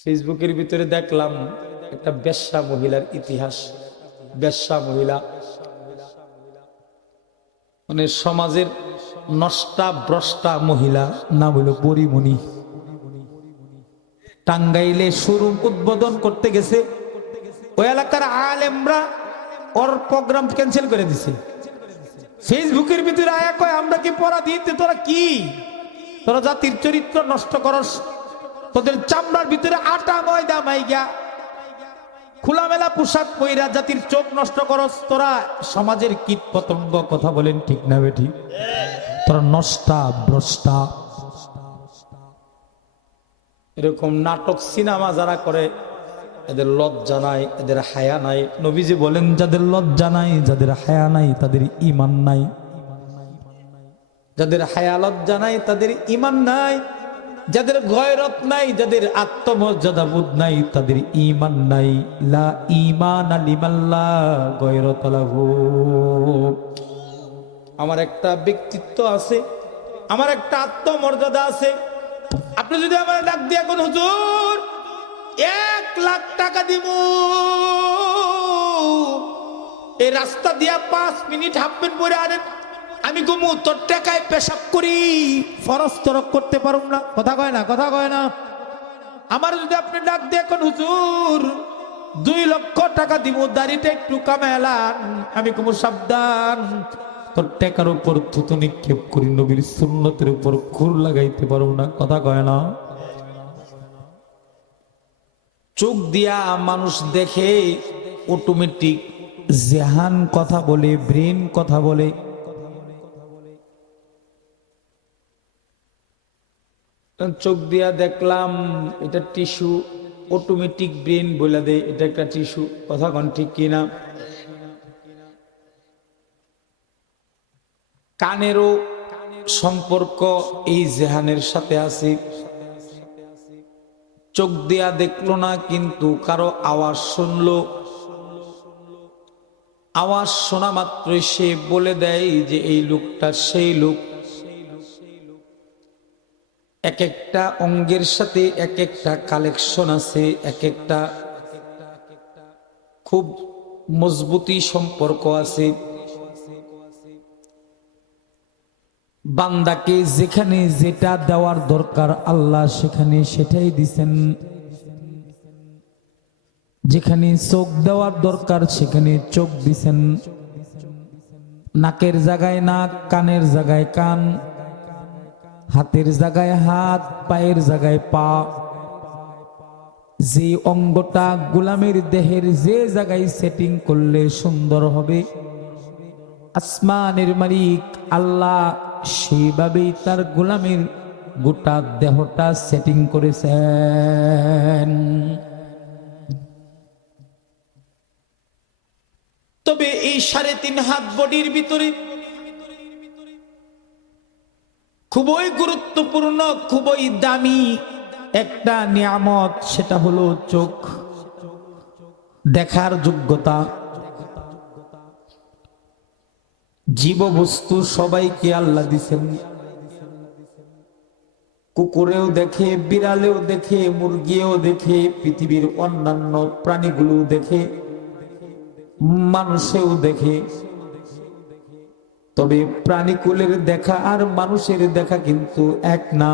ফেসবুকের ভিতরে দেখলাম একটা বেশ্যা মহিলার ইতিহাস। বেশ্যা মহিলা মানে সমাজের নষ্টা ভ্রষ্টা মহিলা, নাম হলো পরিমণি। টাঙ্গাইলে শোরুম উদ্বোধন করতে গেছে, ওই এলাকার আলেমরা ওর প্রোগ্রাম ক্যান্সেল করে দিছে। ফেসবুকের ভিতরে আয়া কয় আমরা কি পড়া দিতে, তোরা কি, তোরা জাতির চরিত্র নষ্ট করস, তোদের চামড়ার ভিতরে আটা ময়দা মাইগা খোলামেলা পোশাক পইরা জাতির চোখ নষ্ট করস, তোরা সমাজের কীট পতঙ্গ। কথা বলেন ঠিক না বেঠি? তোরা নষ্টা ভ্রষ্টা। এরকম নাটক সিনেমা যারা করে এদের লজ্জা নাই, এদের হায়া নাই। নবীজি বলেন যাদের লজ্জা নাই, যাদের হায়া নাই, তাদের ঈমান নাই। যাদের হায়া লজ্জা নাই তাদের ঈমান নাই, যাদের গয়রত নাই, যাদের আত্মমর্যাদা বোধ নাই, তাদের ঈমান নাই। লা ঈমানা লিমান লা গয়রত লাহু। আমার একটা ব্যক্তিত্ব আছে, আমার একটা আত্মমর্যাদা আছে। আপনি যদি আমার ডাক দিয়ে এখন হুজুর 1,00,000 টাকা দিব, এই রাস্তা দিয়া 5 মিনিট হাঁটবেন পরে আনেন, আমি ঘুমু তোর টাকায় পেশাব করি, ফরজ তরক করতে পারুম না। কথা কয় না, কথা কয় না। আমার যদি আপনি ডাক দিয়ে এখন হুজুর 2,00,000 টাকা দিব, দাড়িটা একটু কামালান, আমি ঘুমু সাবধান, তোর টাকার উপর থুতু নিক্ষেপ করি, নবীর সুন্নতের উপর খুর লাগাইতে পারুম না। কথা কয় না। চোখ দিয়া মানুষ দেখে, অটোমেটিক জেহান কথা বলে, ব্রেন কথা বলে। চোখ দিয়া দেখলাম এটা টিস্যু, অটোমেটিক ব্রেন বলে দেয় এটা একটা টিস্যু। কথা কন ঠিক কিনা? কানেরও সম্পর্ক এই জেহানের সাথে আছে। চোখ দিয়া দেখলো না, কিন্তু কারো আওয়াজ শুনলো, আওয়াজ শোনা মাত্রই সে বলে দেয় যে এই লোকটা সেই লোক। এক একটা অঙ্গের সাথে এক একটা কালেকশন আছে, এক একটা খুব মজবুতি সম্পর্ক আছে। বান্দাকে যেখানে যেটা দেওয়ার দরকার আল্লাহ সেখানে সেটাই দিছেন। যেখানে চোখ দেওয়ার দরকার সেখানে চোখ দিছেন। নাকের জায়গায় নাক, কানের জায়গায় কান, হাতের জায়গায় হাত, পায়ের জায়গায় পা। যে অঙ্গটা গোলামের দেহের যে জায়গায় সেটিং করলে সুন্দর হবে, আসমানের মালিক আল্লাহ সেইভাবেই তার গোলামের গোটা দেহটা সেটিং করেছেন। তবে এই 3.5 হাত বডির ভিতরে খুবই গুরুত্বপূর্ণ, খুবই দামি একটা নিয়ামত, সেটা হলো চোখ, দেখার যোগ্যতা। জীববস্তু সবাইকে আল্লাহ দিছেন। কুকুরেও দেখে, বিড়ালেও দেখে, মুরগিও দেখে, পৃথিবীর অন্যান্য প্রাণীগুলো দেখে, মানুষেও দেখে। তবে প্রাণীকুলের দেখা আর মানুষের দেখা কিন্তু এক না।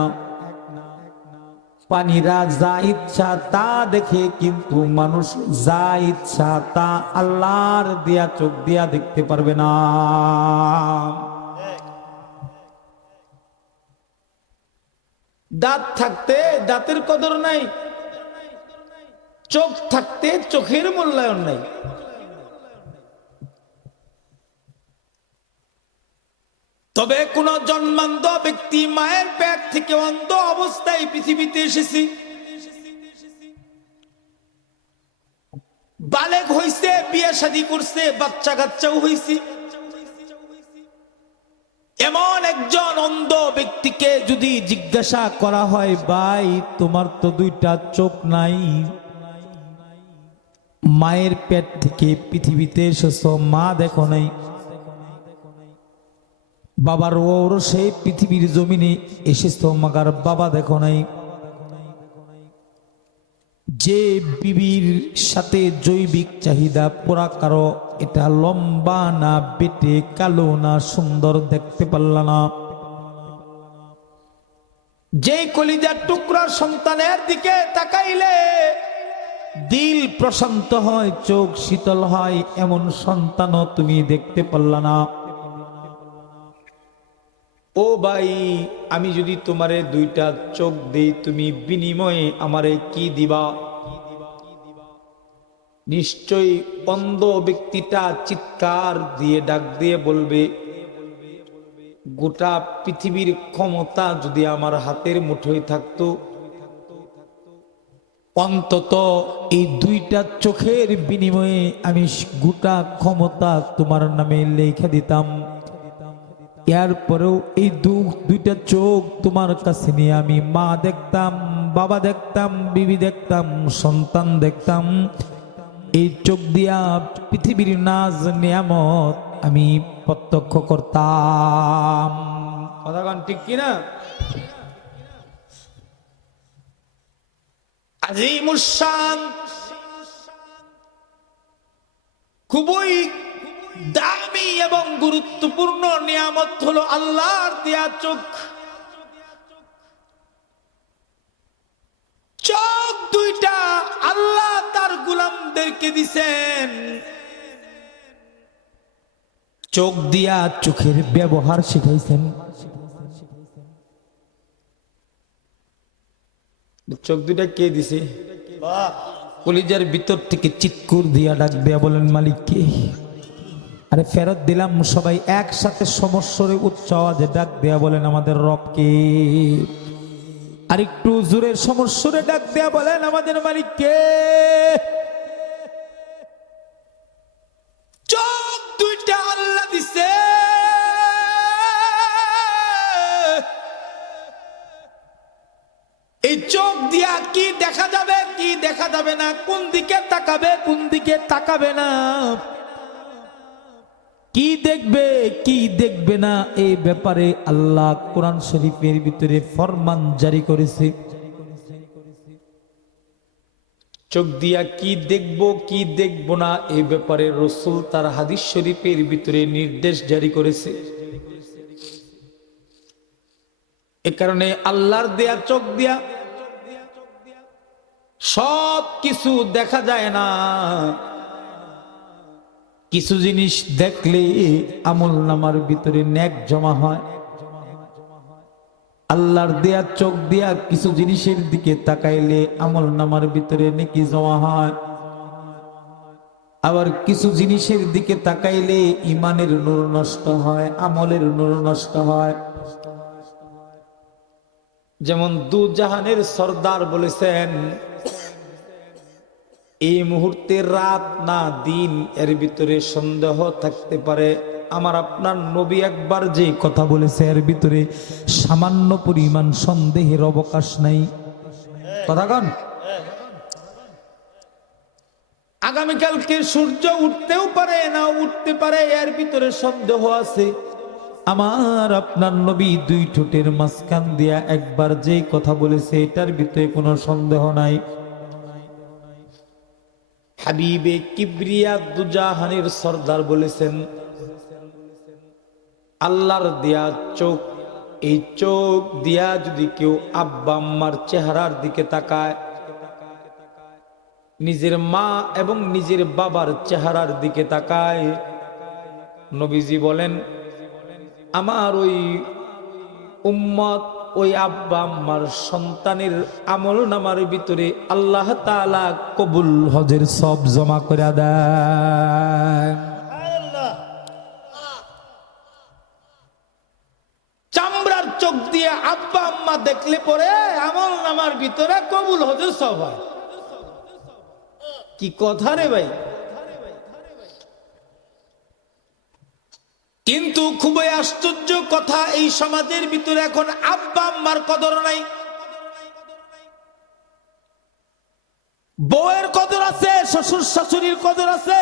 প্রাণীরা যা ইচ্ছা তা দেখে, কিন্তু মানুষ যা ইচ্ছা তা আল্লাহর দিয়া চোখ দিয়া দেখতে পারবে না। দাঁত থাকতে দাঁতের কদর নাই, চোখ থাকতে চোখের মূল্যায়ন নাই। তবে কোন জন্মান্ধ ব্যক্তি মায়ের পেট থেকে অন্ধ অবস্থায় পৃথিবীতে এসেছে, বালেগ হইছে, বিয়ে শাদী করছে, বাচ্চা কাচ্চাও হইছে, এমন একজন অন্ধ ব্যক্তিকে যদি জিজ্ঞাসা করা হয়, ভাই তোমার তো 2টা চোখ নাই, মায়ের পেট থেকে পৃথিবীতে এসেছো, মা দেখো নাই, বাবার ওর সেই পৃথিবীর জমিনে এসেছো, মাগার বাবা দেখো নাই, যে বিবির সাথে জৈবিক চাহিদা পুরা কারো, এটা লম্বা না বেটে, কালো না সুন্দর দেখতে পারল না। যে কলিজার টুকরা সন্তানের দিকে তাকাইলে দিল প্রশান্ত হয়, চোখ শীতল হয়, এমন সন্তানও তুমি দেখতে পারল না। ও ভাই, আমি যদি তোমারে দুইটা চোখ দেই, তুমি বিনিময়ে আমারে কি দিবা? নিশ্চয়ই অন্ধ ব্যক্তিটা চিৎকার দিয়ে ডাক দিয়ে বলবে, গোটা পৃথিবীর ক্ষমতা যদি আমার হাতের মুঠোয় থাকতো, অন্তত এই দুইটা চোখের বিনিময়ে আমি গোটা ক্ষমতা তোমার নামে লেখা দিতাম। এরপরেও এই দুইটা চোখ তোমার কাছে নিয়ে আমি মা দেখতাম, বাবা দেখতাম, বিবি দেখতাম, সন্তান দেখতাম। এই চোখ দিয়া পৃথিবীর নাজ নিয়ামত আমি প্রত্যক্ষ করতাম। কথা গান ঠিক কিনা? আজিমুস শান, খুবই দামি এবং গুরুত্বপূর্ণ নিয়ামত হলো আল্লাহর দেয়া চোখ। চোখ দুইটা আল্লাহ তার গোলামদেরকে দিছেন। চোখ দিয়া চোখের ব্যবহার শিখাইছেন। চোখ দুইটা কে দিছে? কলিজার ভিতর থেকে চিৎকুর দিয়া ডাক দিয়া বলেন, মালিক কে? আরে ফেরত দিলাম। সবাই একসাথে সমস্বরে উচ্চ আওয়াজে ডাক দিয়া বলেন, আমাদের রবকে। আর একটু জোরের সমস্বরে ডাক দিয়া বলেন, আমাদের মালিক কে? চোখ দুইটা আল্লাহ দিছে। এই চোখ দিয়া কি দেখা যাবে, কি দেখা যাবে না, কোন দিকে তাকাবে, কোন দিকে তাকাবে না, কি দেখবে, কি দেখবে না, এই ব্যাপারে আল্লাহ কোরআন শরীফের ভিতরে ফরমান জারি করেছে। চোখ দিয়া কি দেখবো, কি দেখবো না, এই ব্যাপারে রাসূল তার হাদিস শরীফের ভিতরে নির্দেশ জারি করেছে। এ কারণে আল্লাহর দেয়া চোখ দিয়া সব কিছু দেখা যায় না। কিছু জিনিস দেখলে আমল নামার ভিতরে নেক জমা হয়। আল্লাহর দেয়া চোখ দিয়া কিছু জিনিসের দিকে তাকাইলে আমল নামার ভিতরে নেকি জমা হয়। আবার কিছু জিনিসের দিকে তাকাইলে ইমানের নূর নষ্ট হয়, আমলের নূর নষ্ট হয়। যেমন দু জাহানের সরদার বলেছেন, এই মুহূর্তে রাত না দিন, এর ভিতরে সন্দেহ থাকতে পারে। আমার আপনার নবী একবার যে কথা বলেছে, এর ভিতরে সামান্য পরিমাণ সন্দেহের অবকাশ নাই। কথা কন। আগামীকালকে সূর্য উঠতেও পারে, না উঠতে পারে, এর ভিতরে সন্দেহ আছে। আমার আপনার নবী দুই ঠোঁটের মাঝখান দিয়া একবার যে কথা বলেছে, এটার ভিতরে কোনো সন্দেহ নাই। হাবিবে কিবরিয়া দুজাহানের সরদার বলেছেন, আল্লাহর দেয়া চোখ, এই চোখ দিয়া যদি কেউ আব্বা আম্মার চেহারার দিকে তাকায়, নিজের মা এবং নিজের বাবার চেহারার দিকে তাকায়, নবীজি বলেন, আমার ওই উম্মত, ওই আব্বা আম্মার সন্তানের আমল নামার ভিতরে আল্লাহ তাআলা কবুল হজের সব জমা করে দেয়। চামড়ার চোখ দিয়ে আব্বা আম্মা দেখলে পরে আমল নামার ভিতরে কবুল হজের সব হয়। কি কথা রে ভাই! কিন্তু খুবই আশ্চর্য কথা, এই সমাজের ভিতরে এখন আব্বা আম্মার কদর নাই। বউয়ের কদর আছে, শ্বশুর শাশুড়ির কদর আছে,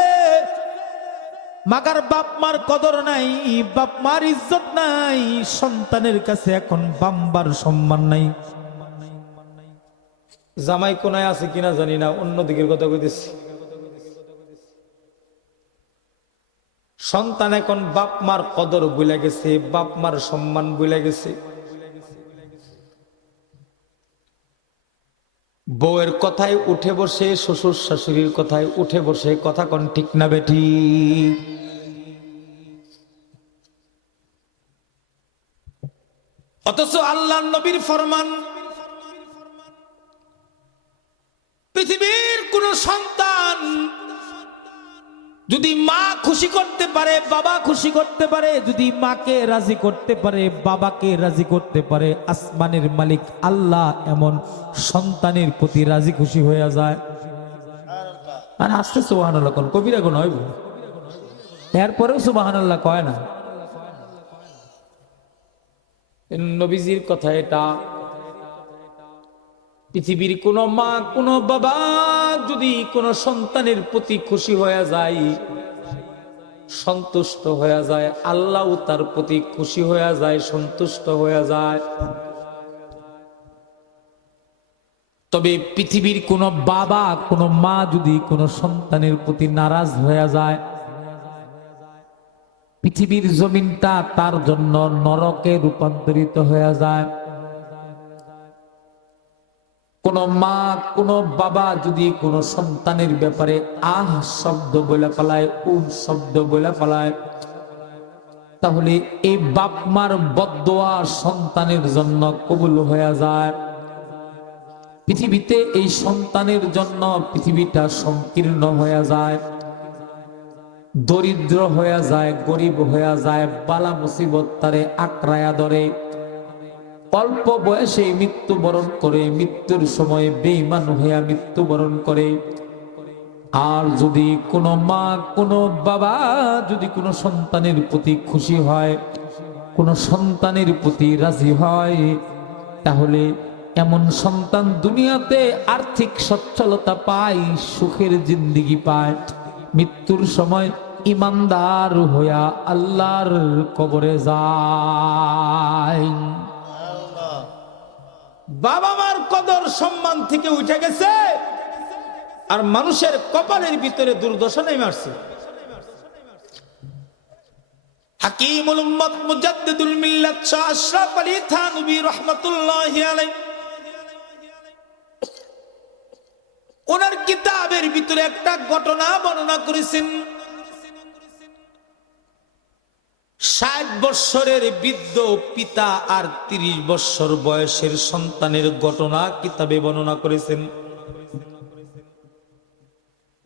মাগার বাপ মার কদর নাই, বাপ মার ইজ্জত নাই। সন্তানের কাছে এখন বাম্বার সম্মান নাই। জামাই কোনায় আছে কিনা জানি না, অন্যদিকের কথা কইতেছি। সন্তান এখন বাপ মার কদর ভুলে গেছে, বাপ মার সম্মান ভুলে গেছে। বউয়ের কথায় উঠে বসে, শ্বশুর শাশুড়ির কথায় উঠে বসে, কথা কোন ঠিক না বেটি? অথচ আল্লাহর নবীর ফরমান, পৃথিবীর কোন সন্তান যদি মা খুশি করতে পারে, বাবা খুশি করতে পারে, যদি মাকে রাজি করতে পারে, বাবাকে রাজি করতে পারে, আসমানের মালিক আল্লাহ এমন সন্তানের প্রতি রাজি খুশি হয়ে যায়। আর আস্তে সুবহানাল্লাহ কোন কবিরা কোন হইব, এরপরেও সুবহানাল্লাহ কয় না। নবীজির কথা এটা। পৃথিবীর কোন মা কোন বাবা যদি কোন সন্তানের প্রতি খুশি হয়ে যায়, সন্তুষ্ট হয়ে যায়, আল্লাহ তার প্রতি খুশি হয়ে যায়, সন্তুষ্ট হয়ে যায়। তবে পৃথিবীর কোন বাবা কোন মা যদি কোন সন্তানের প্রতি নারাজ হয়ে যায়, পৃথিবীর জমিনটা তার জন্য নরকে রূপান্তরিত হয়ে যায়। কোন মা কোন বাবা যদি কোন সন্তানের ব্যাপারে আহ শব্দ বলে ফেলায়, শব্দ বলে ফেলায়, তাহলে এই বাপ মার বদদোয়া সন্তানের জন্য কবুল হয়ে যায়। পৃথিবীতে এই সন্তানের জন্য পৃথিবীটা সংকীর্ণ হয়ে যায়, দরিদ্র হয়ে যায়, গরিব হয়ে যায়, বালা মুসিবত তারে আক্রায়া ধরে, অল্প বয়সে মৃত্যুবরণ করে, মৃত্যুর সময় বেঈমান হইয়া মৃত্যুবরণ করে। আর যদি কোনো মা কোনো বাবা যদি কোনো সন্তানের প্রতি খুশি হয়, কোনো সন্তানের প্রতি রাজি হয়, তাহলে এমন সন্তান দুনিয়াতে আর্থিক সচ্ছলতা পায়, সুখের জিন্দেগি পায়, মৃত্যুর সময় ইমানদার হইয়া আল্লাহর কবরে যায়। বাবা মার কদর সম্মান থেকে উঠে গেছে, আর মানুষের কপালের ভিতরে দুর্দশা নেমে আসছে। হাকিমুল উম্মত মুজাদ্দিদুল মিল্লাত শাহ আশরাফ আলী থানভী রাহমাতুল্লাহি আলাইহি ওনার কিতাবের ভিতরে একটা ঘটনা বর্ণনা করেছেন। 60 বৎসরের বৃদ্ধ পিতা আর 30 বৎসর বয়সের সন্তানের ঘটনা কিতাবে বর্ণনা করেছেন।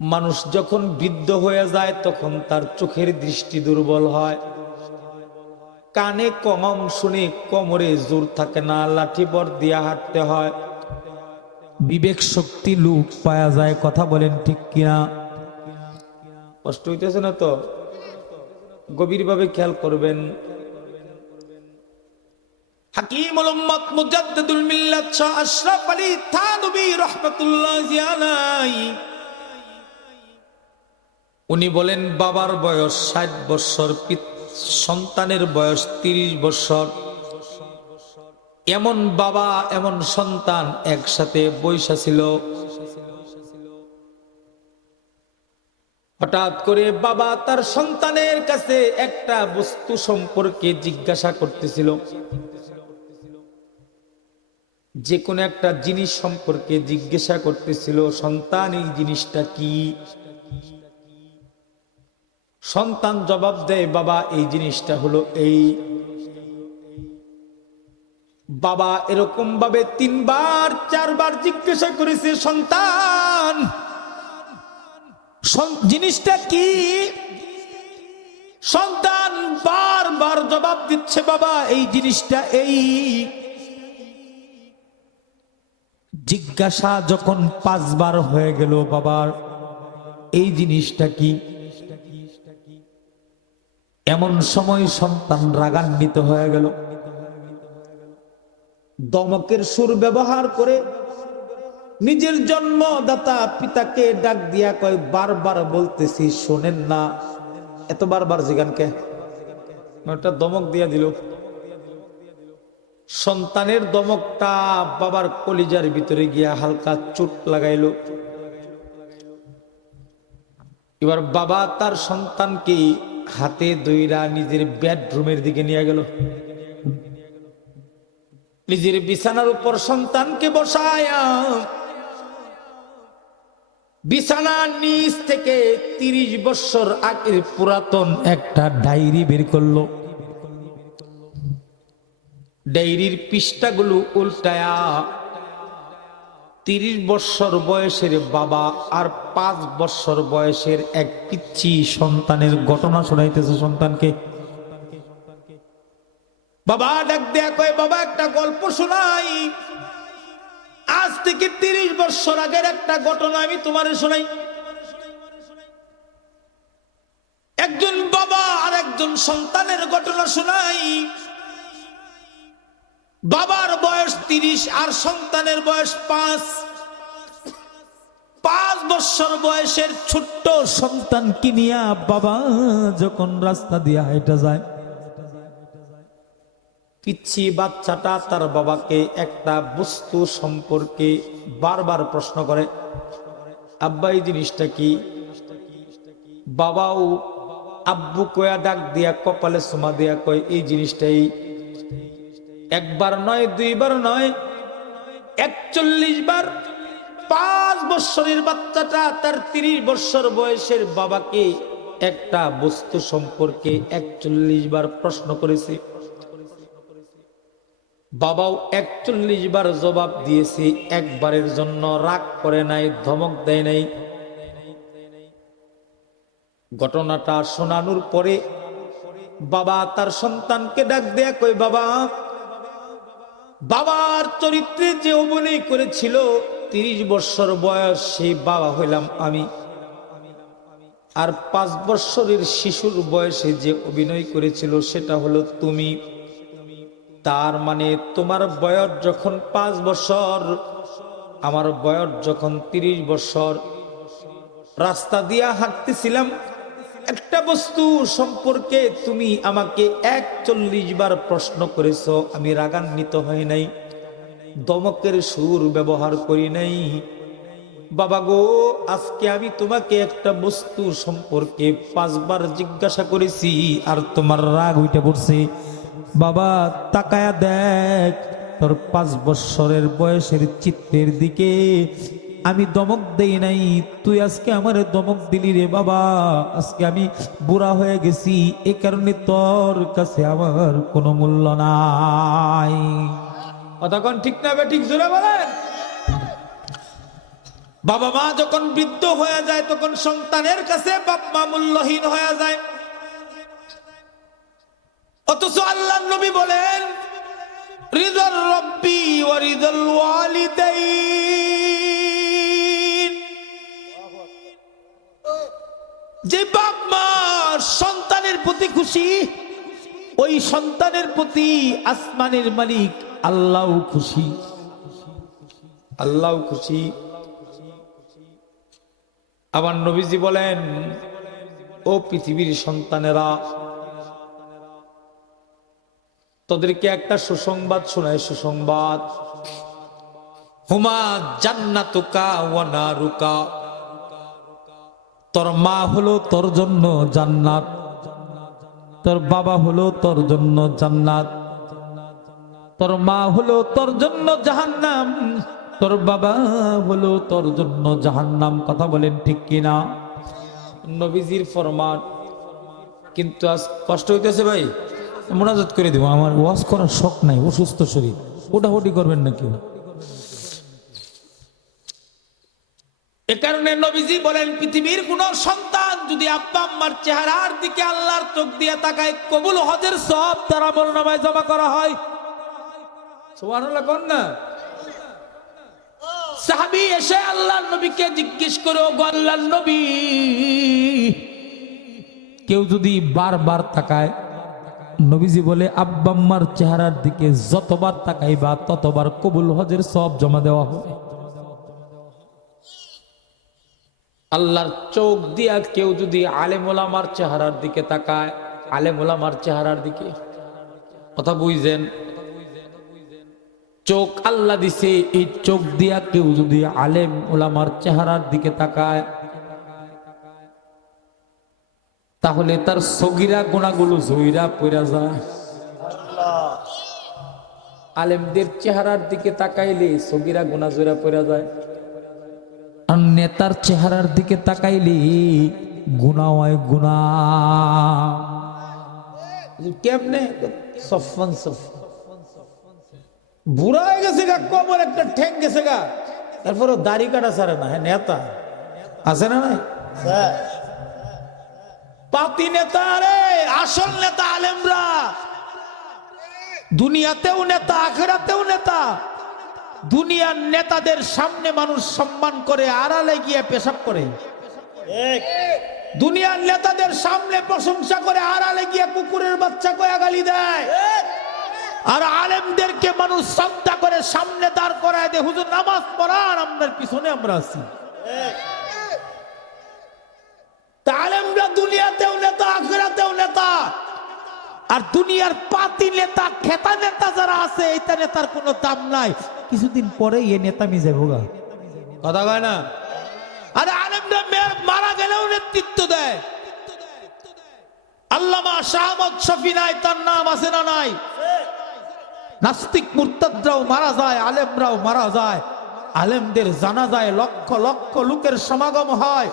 মানুষ যখন বৃদ্ধ হয়ে যায় তখন তার চোখের দৃষ্টি দুর্বল হয়, কানে কম শুনে, কোমরে জোর থাকে না, লাঠি বর দিয়া হাঁটতে হয়, বিবেক শক্তি লোপ পাওয়া যায়। কথা বলেন ঠিক কিনা? কষ্ট হইতেছে না তো? গভীরভাবে খেয়াল করবেন। হাকিমুল উম্মত মুজাদ্দিদুল মিল্লাত শাহ আশরাফ আলী থানভী রাহমাতুল্লাহি আলাইহি উনি বলেন, বাবার বয়স 60 বৎসর, সন্তানের বয়স 30 বৎসর। এমন বাবা এমন সন্তান একসাথে বৈশা ছিল। হঠাৎ করে বাবা তার সন্তানের কাছে একটা বস্তু সম্পর্কে জিজ্ঞাসা করতেছিল, যে কোনো একটা জিনিস সম্পর্কে জিজ্ঞাসা করতেছিল, সন্তান এই জিনিসটা কি? সন্তান জবাব দেয়, বাবা এই জিনিসটা হলো এই। বাবা এরকম ভাবে 3 বার 4 বার জিজ্ঞাসা করেছে, সন্তান জিনিসটা কি? সন্তান বারবার জবাব দিচ্ছে, বাবা এই জিনিসটা এই। জিজ্ঞাসা যখন 5 বার হয়ে গেল, বাবার এই জিনিসটা কি? এমন সময় সন্তান রাগান্বিত হয়ে গেল, দমকের সুর ব্যবহার করে নিজের জন্মদাতা পিতাকে ডাক দিয়া কয়, বারবার বলতেছি শোনেন না, এত বারবার জিগানকে? একটা দমক দিয়া দিল। সন্তানের দমকটা বাবার কলিজার ভিতরে গিয়া হালকা চোট লাগাইল। এবার বাবা তার সন্তানকে হাতে ধইরা নিজের বেডরুমের দিকে নিয়ে গেল। নিজের বিছানার উপর সন্তানকে বসায়া বিছানার নিচ থেকে 30 বছর আগের পুরাতন একটা ডায়েরি বের করলো। ডায়েরির পৃষ্ঠাগুলো উল্টায়া 30 বছর বয়সের বাবা আর 5 বছর বয়সের এক পিচ্চি সন্তানের ঘটনা শোনাইতেছে সন্তানকে। বাবা ডাক দেয়া কয়, বাবা একটা গল্প শোনাই, আজ থেকে 30 বছর আগের একটা ঘটনা আমি তোমারে শোনাই। একজন বাবা আর একজন সন্তানের ঘটনা শোনাই। বাবার বয়স 30 আর সন্তানের বয়স 5 বছর বয়সের ছোট্ট সন্তানকে নিয়ে বাবা যখন রাস্তা দিয়ে হেঁটে যায়, পিচ্ছি বাচ্চাটা তার বাবাকে একটা বস্তু সম্পর্কে বারবার প্রশ্ন করে, আব্বা এই জিনিসটা কি? বাবাও আব্বু কয়া ডাক দিয়া কপালে চুমা দিয়া কয়, এই জিনিসটাই। একবার নয়, দুইবার নয়, 41 বার 5 বছরের বাচ্চাটা তার 30 বছর বয়সের বাবাকে একটা বস্তু সম্পর্কে 41 বার প্রশ্ন করেছে। বাবাও 41 বার জবাব দিয়েছে, একবারের জন্য রাগ করে নাই, ধমক দেয় নাই। ঘটনাটা শোনানোর পরে বাবা তার সন্তানকে ডাক দেয়া কই, বাবা, বাবার চরিত্রে যে অভিনয় করেছিল 30 বছর বয়স সেই বাবা হইলাম আমি, আর 5 বছরের শিশুর বয়সে যে অভিনয় করেছিল সেটা হলো তুমি। তার মানে তোমার বয়স যখন 5 বছর, আমার বয়স যখন 30 বছর, রাস্তা দিয়া হাঁটতেছিলাম, একটা বস্তু সম্পর্কে তুমি আমাকে 41 বার প্রশ্ন করেছো, আমি রাগান্বিত হই নাই, দমকের সুর ব্যবহার করি নাই। বাবা গো, আজকে আমি তোমাকে একটা বস্তু সম্পর্কে 5 বার জিজ্ঞাসা করেছি আর তোমার রাগ উঠে পড়ছে। বাবা তাকায়া দেখ, তোর 5 বছরের বয়সের চিত্তের দিকে আমি দমক দেই নাই, তুই আজকে আমার দমক দিলি রে বাবা। আজকে আমি বুড়া হয়ে গেছি, এ কারণে তোর কাছে আমার কোনো মূল্য নাই। তখন ঠিক না বে ঠিক জোরে বলেন। বাবা মা যখন বৃদ্ধ হয়ে যায় তখন সন্তানের কাছে বাপ মা মূল্যহীন হয়ে যায়। অথচ আল্লাহর নবী বলেন, রিদার রব্বি ওয়া রিদাল ওয়ালিদাইন, যে বাপ মা সন্তানের প্রতি খুশি, ওই সন্তানের প্রতি আসমানের মালিক আল্লাহও খুশি, আল্লাহও খুশি। আবার নবীজি বলেন, ও পৃথিবীর সন্তানেরা, তোদেরকে একটা সুসংবাদ শোনায়, সুসংবাদ, হুমা জান্নাতুকা ওয়া নারুকা, তোর মা হলো তোর জন্য জান্নাত, তোর বাবা হলো তোর জন্য জান্নাত, তোর মা হলো তোর জন্য জাহান্নাম, তোর বাবা হলো তোর জন্য জাহান্নাম। কথা বলেন ঠিক কিনা? নবীজির ফরমান। কিন্তু আজ কষ্ট হইতেছে ভাই, মোনাজাত করে দিব, আমার ওয়াজ করার শখ নাই, অসুস্থ শরীর, ওটাহুটি করবেন না কেউ। এ কারণে নবীজি বলেন, পৃথিবীর কোন সন্তান যদি আব্বা আম্মার চেহারার দিকে আল্লাহর চোখ দিয়ে তাকায়, কবুল হজের সব তার আমলনামায় জমা করা হয়। সুবহানাল্লাহ কোন না? সাহাবী এসে আল্লাহর নবীকে জিজ্ঞেস করে, ও গো আল্লাহর নবী, কেউ যদি বারবার তাকায়, নবীজি বলে আব্বা আম্মার চেহারার দিকে যতবার তাকাইবা ততবার কবুল হজের সব জমা দেওয়া হবে। আল্লাহর চোখ দিয়া কেউ যদি আলেম ওলামার চেহারার দিকে তাকায়, আলেম ওলামার চেহারার দিকে, কথা বুঝছেন, চোখ আল্লাহ দিছে, এই চোখ দিয়া কেউ যদি আলেম ওলামার চেহারার দিকে তাকায় তাহলে তার সগীরা গুনাহগুলো জইরা পড়া যায়। আলেমদের চেহারার দিকে তাকাইলে সগীরা গুনাহ জইরা পড়া যায়, আর নেতার চেহারার দিকে তাকাইলে গুনাহ হয় গুনাহ। কেমনে? সফান সফান বুড়া হয়ে গেছে গা, কবর একটা ঠেক গেছে গা, তারপরে দাড়ি কাটা ছাড়ে না। হ্যাঁ, নেতা আছে না নাই? পাতি নেতা রে, আসল নেতা আলেমরা। দুনিয়াতেও নেতা, আখিরাতেও নেতা। দুনিয়ার নেতাদের সামনে মানুষ সম্মান করে, আড়ালে গিয়ে পেশাব করে। দুনিয়ার নেতাদের সামনে প্রশংসা করে, আড়ালে গিয়ে কুকুরের বাচ্চা কয়া গালি দেয়। আর আলেমদেরকে মানুষ শ্রদ্ধা করে সামনে দাঁড় করায় দেয়, হুজুর নামাজ পড়ান, আপনার পিছনে আমরা আছি। আলেমরা দুনিয়াতেও নেতা, আখিরাতেও নেতা। আর দুনিয়ার পাতি নেতা, খেতা নেতা যারা আছে, এইটা নেতার কোনো দাম নাই, কিছুদিন পরে এই নেতা মিজে ভোগা। কথা কয় না? আরে আলেমরা মারা গেলেও নেতৃত্ব দেয়। আল্লামা শাহ আহমদ শফি নাই, তার নাম আছে না নাই? নাস্তিক মুরতাদরাও মারা যায়, আলেমরাও মারা যায়। আলেমদের জানাজায় লক্ষ লক্ষ লোকের সমাগম হয়,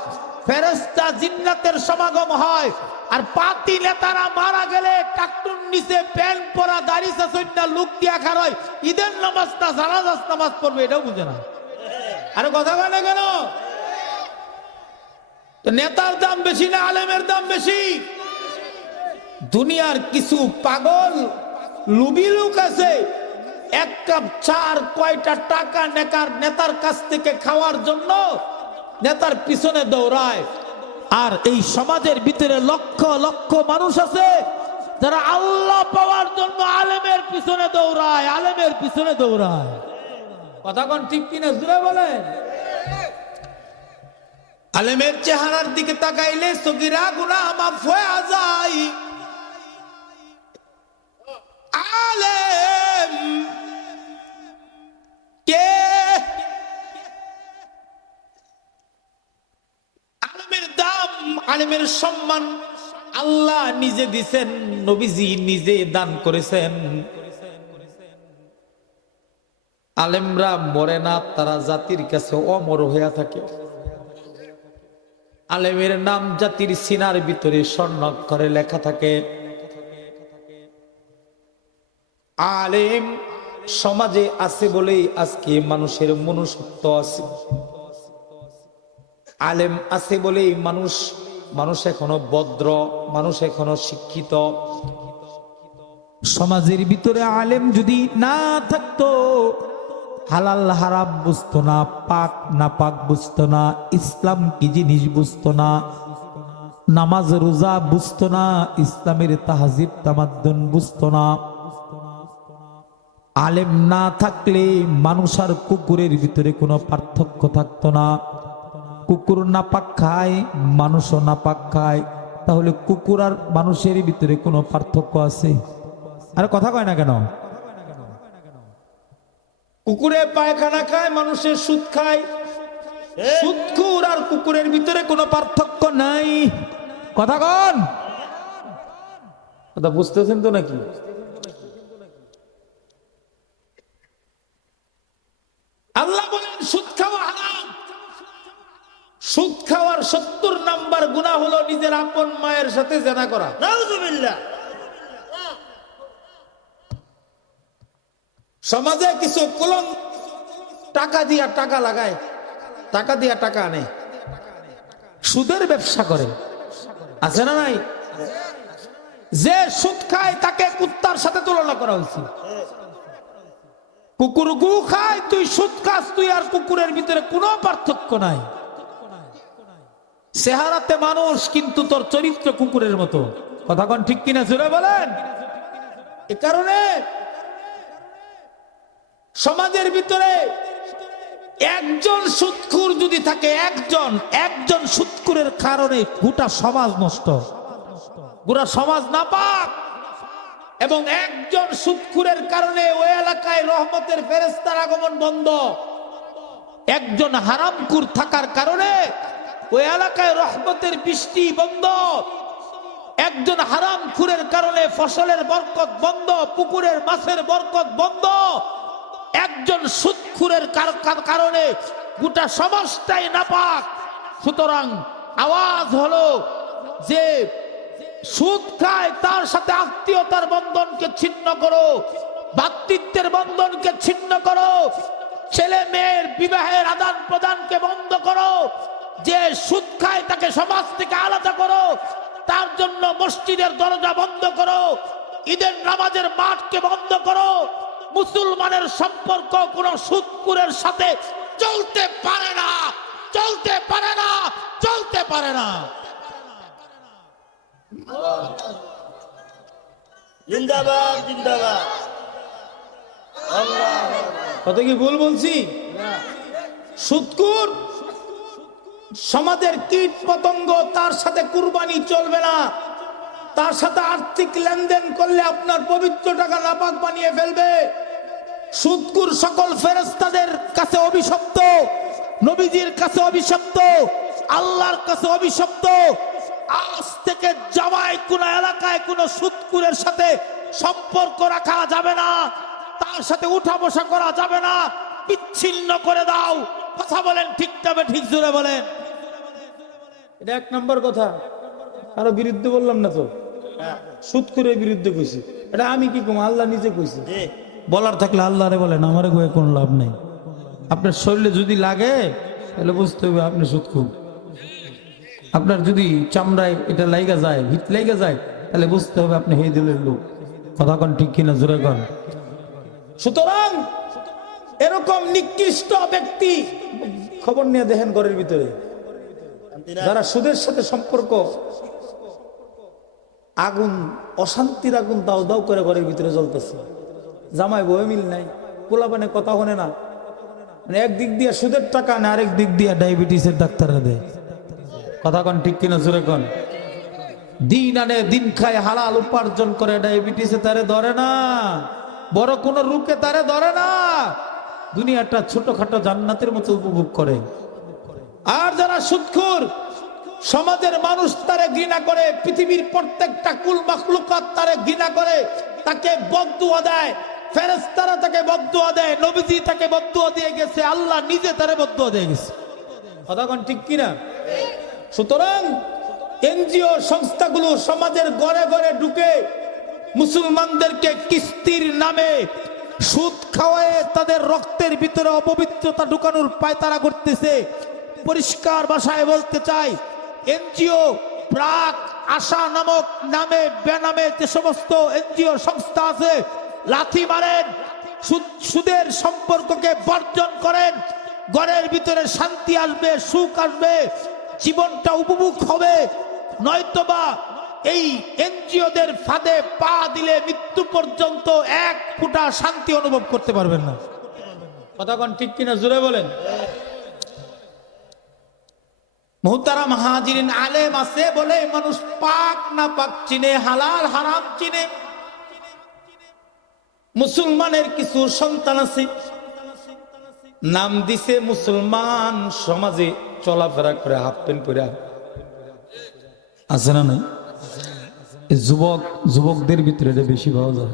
ফেরেশতা জিন্নাতের সমাগম হয়। আর পাতি নেতারা মারা গেলে টাকটুন নিচে প্যান্ট পরা, দাড়ি চাচন্না লোক দিয়া খারয়, ঈদের নামাজ না জানাজার নামাজ পড়বে, এটাও বুঝে না। আরে কথা বলে না কেন? তো নেতার দাম বেশি না আলেমের দাম বেশি? দুনিয়ার কিছু পাগল লুবি লোক আছে, এক কাপ চার কয়টা টাকা নেতার কাছ থেকে খাওয়ার জন্য নেতার পিছনে দৌড়ায়। আর এই সমাজের ভিতরে লক্ষ লক্ষ মানুষ আছে যারা আল্লাহ পাওয়ার জন্য আলেমের পিছনে দৌড়ায়, আলেমের পিছনে দৌড়ায়। কথা কোন ঠিক কিনা জুড়ে বলেন? আলেমের চেহারার দিকে তাকাইলে সগীরা গুনাহ মাফ হয়ে যায়। আলেম কে? আলেমের দাম, আলেমের সম্মান আল্লাহ নিজে দিছেন, নবীজি নিজে দান করেছেন। আলেমরা মরে না, তারা জাতির কাছে অমর হইয়া থাকে। আলেমের নাম জাতির সিনার ভিতরে স্বর্ণাক্ষরে লেখা থাকে। আলেম সমাজে আছে বলেই আজকে মানুষের মনুষ্যত্ব আছে। আলেম আছে বলেই মানুষ এখনো ভদ্র, মানুষ এখনো শিক্ষিত। সমাজের ভিতরে আলেম যদি না থাকতো, হালাল হারাম বুঝতো না, পাক না পাক বুঝতো না, ইসলাম কি জিনিস বুঝতো না, নামাজ রোজা বুঝতো না, ইসলামের তাহজিব তামাদ্দুন বুঝতো না। আলেম না থাকলে মানুষ আর কুকুরের ভিতরে কোনো পার্থক্য থাকতো না। কুকুর নাপাক খায়, মানুষও নাপাক খায়, তাহলে কুকুর আর মানুষের ভিতরে কোনো পার্থক্য আছে? আরে কথা কয় না কেন? কুকুরে পায়খানা খায়, মানুষের সুদ খায়, সুদখোর আর কুকুরের ভিতরে কোনো পার্থক্য নাই। কথা কন? কথা বুঝতেছেন তো নাকি? আল্লাহ বলেন সুদ খাওয়া হারাম। সুদ খাওয়ার 70 নাম্বার গুনাহ হলো নিজের আপন মায়ের সাথে জেনা করা। নাউযুবিল্লাহ। সমাজে কিছু কুলং টাকা দিয়া টাকা লাগায়, টাকা দিয়া টাকা আনে, সুদের ব্যবসা করে, আছে না নাই? যে সুদ খায় তাকে কুত্তার সাথে তুলনা করা হয়েছে। কুকুর গু খায়, তুই সুদ খাস, তুই আর কুকুরের ভিতরে কোনো পার্থক্য নাই। চেহারাতে মানুষ, কিন্তু তোর চরিত্র কুকুরের মতো। কথা কোন ঠিক কিনা জোরে বলেন? এ কারণে সমাজের ভিতরে একজন সুদখোর যদি থাকে, একজন সুদখোরের কারণে গোটা সমাজ নষ্ট, গোটা সমাজ নাপাক। এবং একজন সুদখোরের কারণে ওই এলাকায় রহমতের ফেরেশতার আগমন বন্ধ। একজন হারামখোর থাকার কারণে ওই এলাকায় রহমতের বৃষ্টি বন্ধ। একজন হারামখোরের কারণে ফসলের বরকত বন্ধ, পুকুরের মাছের বরকত বন্ধ। একজন সুদখোরের কারণে গোটা সমাজটাই নাপাক। সুতরাং আওয়াজ হলো যে সুদ খায় তার সাথে আত্মীয়তার বন্ধনকে ছিন্ন করো, ভ্রাতৃত্বের বন্ধনকে ছিন্ন করো, ছেলে মেয়ের বিবাহের আদান প্রদানকে বন্ধ করো। যে সুদ খায় তাকে সমাজ থেকে আলাদা করো, তার জন্য মসজিদের দরজা বন্ধ করো, ঈদের নামাজের মাঠকে বন্ধ করো। মুসলমানের সম্পর্ক কোন সুদখোরের সাথে চলতে পারে না, চলতে পারে না, চলতে পারে না। জিন্দাবাদ জিন্দাবাদ। কত কি ভুল বলছি? সুদখোর সমাজের কীট পতঙ্গ, তার সাথে কুরবানি চলবে না। তার সাথে আর্থিক লেনদেন করলে আপনার পবিত্র টাকা নাপাক বানিয়ে ফেলবে। সুদখোর সকল ফেরেশতাদের কাছে অভিশপ্ত, নবীজির কাছে অভিশপ্ত, আল্লাহর কাছে অভিশপ্ত। আজ থেকে জামাই কোন এলাকায় কোন সুদখোরের সাথে সম্পর্ক রাখা যাবে না, তার সাথে উঠা বসা করা যাবে না, বিচ্ছিন্ন করে দাও। কথা বলেন ঠিক তবে ঠিক জোরে বলেন। এটা এক নম্বর কথা। কারো বিরুদ্ধে বললাম না তো, সুদখোরের বিরুদ্ধে কইছি। এটা আমি কি কম, আল্লাহ নিজে কইছে। বলার থাকলে আল্লাহরে বলেন, আমারে কয়ে কোনো লাভ নেই। আপনার শরীরে যদি লাগে তাহলে বুঝতে হবে আপনি সুদখোর। আপনার যদি চামড়ায় এটা লাইগা যায়, হিট লাইগা যায়, তাহলে বুঝতে হবে আপনি এই দিলের লোক। কথা কন ঠিক কিনা জোরে কন। সুতরাং এরকম নিকৃষ্ট ব্যক্তি, খবর নিয়ে দেখেন ঘরের ভিতরে যারা সুদের সাথে সম্পর্ক, আগুন, অশান্তির আগুন দাও দাও করে ঘরের ভিতরে জ্বলতেছে। জামাই বয়ে মিল নাই, পোলাপানে কথা শোনে না, মানে একদিক দিয়ে সুদের টাকা না, আরেক দিক দিয়ে ডায়াবেটিসের ডাক্তাররা দেয়। কথা কন ঠিক কিনা জোরে কন। দিন আনে দিন খায়, হালাল উপার্জন করে, ডায়াবেটিসে তারে ধরে না, বড় কোন রোগে তারে ধরে না। দুনিয়াটা ছোটখাটো জান্নাতের মতো উপভোগ করে। আর যারা সুদখোর, সমাজের মানুষ তারে ঘৃণা করে, পৃথিবীর প্রত্যেকটা কুল মাখলুকাত তারে ঘৃণা করে, তাকে বদদুয়া দেয়, ফেরেশতারা তাকে বদদুয়া দেয়, নবীজি তাকে বদদুয়া দিয়ে গেছে, আল্লাহ নিজে তারে বদদুয়া দিয়ে গেছে। কথা কোন ঠিক কিনা? সুতরাং এনজিও সংস্থাগুলো সমাজের ঘরে ঘরে ঢুকে মুসলমানদেরকে কিস্তির নামে সুদ খাওয়ায় তাদের রক্তের ভিতরে অপবিত্রতা ঢুকানোর পায়তারা করতেছে। পরিষ্কার ভাষায় বলতে চাই, এনজিও প্রাক আশা নামক নামে বেনামে যে সমস্ত এনজিও সংস্থা আছে, লাথি মারেন, সুদের সম্পর্ককে বর্জন করেন। ঘরের ভিতরে শান্তি আসবে, সুখ আসবে, জীবনটা উপভোগ হবে। নয়তোবা এই এনজিওদের ফাঁদে পা দিলে মৃত্যু পর্যন্ত এক ফোঁটা শান্তি অনুভব করতে পারবেন না। কথা কোন ঠিক কিনা জোরে বলেন। মুহতারাম হাজিরিন, আলেম আছে বলে মানুষ পাক না পাক চিনে, হালাল হারাম চিনে। মুসলমানের কিছু সন্তান আছে, নাম দিছে মুসলমান, সমাজে চলাফেরা করে হাফ প্যান্ট পরে আছে না নাই? যুবকদের ভিতরে এটা বেশি পাওয়া যায়।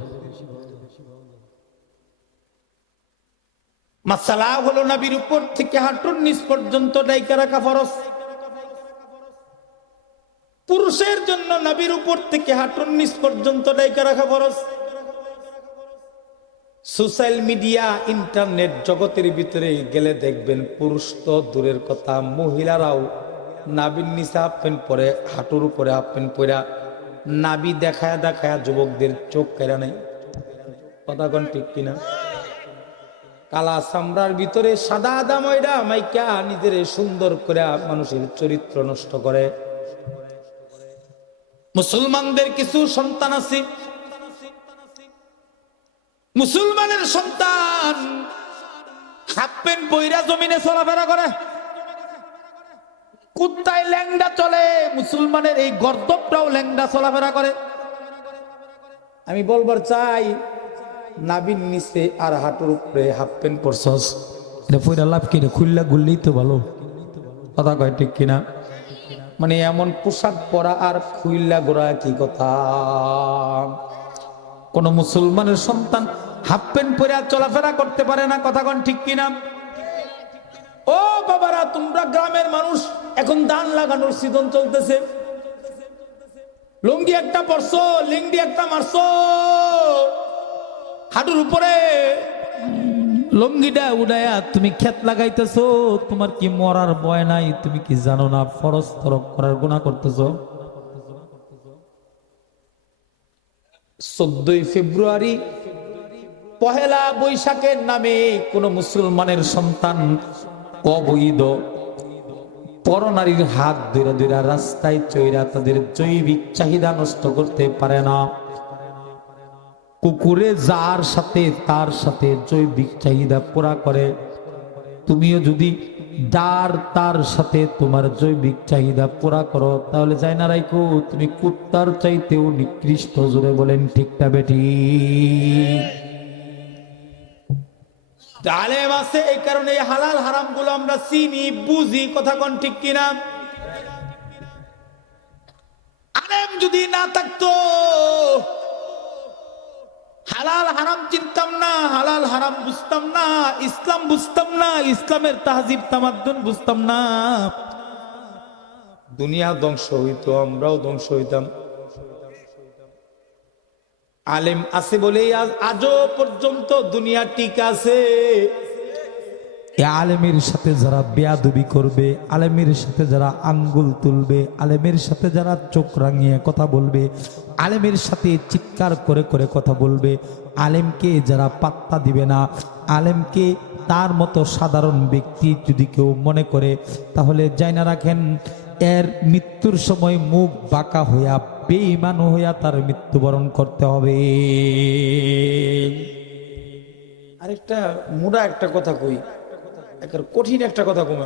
মাসালা হলো নবীর উপর থেকে হাঁটুর নিচ পর্যন্ত ডাইকা রাখা ফরজ। পুরুষের জন্য নবীর উপর থেকে হাঁটুর নিচ পর্যন্ত ডাইকা রাখা ফরজ। সোশ্যাল মিডিয়া, ইন্টারনেট জগতের ভিতরে গেলে দেখবেন পুরুষ তো দূরের কথা, মহিলারাও নাবির নিচে হাফ প্যান্ট পরে, হাঁটুর উপরে হাফ প্যান্ট পরা, নাবি দেখায় দেখায় যুবকদের চোখ কেড়ে নেই। কথা কোন ঠিক কিনা? কালা চামড়ার ভিতরে সাদা আদা ময়দা মাইকা নিজের সুন্দর করে মানুষের চরিত্র নষ্ট করে। মুসলমানদের কিছু সন্তান আছে, মুসলমানের সন্তান হাফ প্যান্ট পইরা জমিনে চলাফেরা করে, কুত্তায় ল্যাংডা চলে, মুসলমানের এই গর্দবটাও ল্যাংডা চলাফেরা করে। আমি বলবার চাই, নাবির নিচে আর হাঁটুর উপরে হাফ প্যান্ট পরছস, এটা পয়লা লাভ কি রে? খুললা গুললেই তো ভালো, কথা কয় ঠিক কিনা? মানে এমন পোশাক পরা আর খুইল্লা গোড়া কি কথা? কোন মুসলমানের সন্তান হাফ প্যান্ট পরে আর চলাফেরা করতে পারে না, কথা কন ঠিক কিনা? ও বাবারা, তোমরা গ্রামের মানুষ, এখন ধান লাগানোর সিজন চলতেছে, লুঙ্গি একটা পরছো, লিঙ্গি একটা মারছো, হাঁটুর উপরে লুঙ্গিটা উড়াইয়া তুমি ক্ষেত লাগাইতেছো, তোমার কি মরার ভয় নাই? তুমি কি জানো না ফরজ তরক করার গুনাহ করতেছো? 14ই ফেব্রুয়ারি পহেলা বৈশাখের নামে কোন মুসলমানের সন্তান অবৈধ পরনারীর হাত ধরে ধরে রাস্তায় চইরা তাদের জৈবিক চাহিদা নষ্ট করতে পারে না। কুকুরে যার সাথে তার সাথে জৈবিক চাহিদা পুরা করে, তুমিও যদি তার সাথে তোমার জৈবিক চাহিদা পুরা করো, তাহলে যাই না রাইকো, তুমি কুত্তার চাইতেও নিকৃষ্ট। জোরে বলেন ঠিক না বেটি? আলেম আছে, এই কারণে হালাল হারাম গুলো আমরা চিনি বুঝি, কথা কোন ঠিক কিনা? আলেম যদি না থাকতো, হালাল হারাম চিনতাম না, হালাল হারাম বুঝতাম না, ইসলাম বুঝতাম না, ইসলামের তাহজিব তামাদ্দুন বুঝতাম না, দুনিয়া ধ্বংস হইতো, আমরাও ধ্বংস হইতাম। আলেম আছে বলেই আজও পর্যন্ত দুনিয়া ঠিক আছে। আলেমের সাথে যারা বেয়াদবি করবে, আলেমের সাথে যারা আঙ্গুল তুলবে, আলেমের সাথে যারা চোখ রাঙিয়ে কথা বলবে, আলেমের সাথে চিৎকার করে করে কথা বলবে, আলেমকে যারা পাত্তা দিবে না, আলেমকে তার মতো সাধারণ ব্যক্তি যদি কেউ মনে করে, তাহলে জানা রাখেন এর মৃত্যুর সময় মুখ বাঁকা হইয়া বেঈমান হইয়া তার মৃত্যুবরণ করতে হবে। আরেকটা মুড়া একটা কথা কই, একটা কঠিন একটা কথা কমে,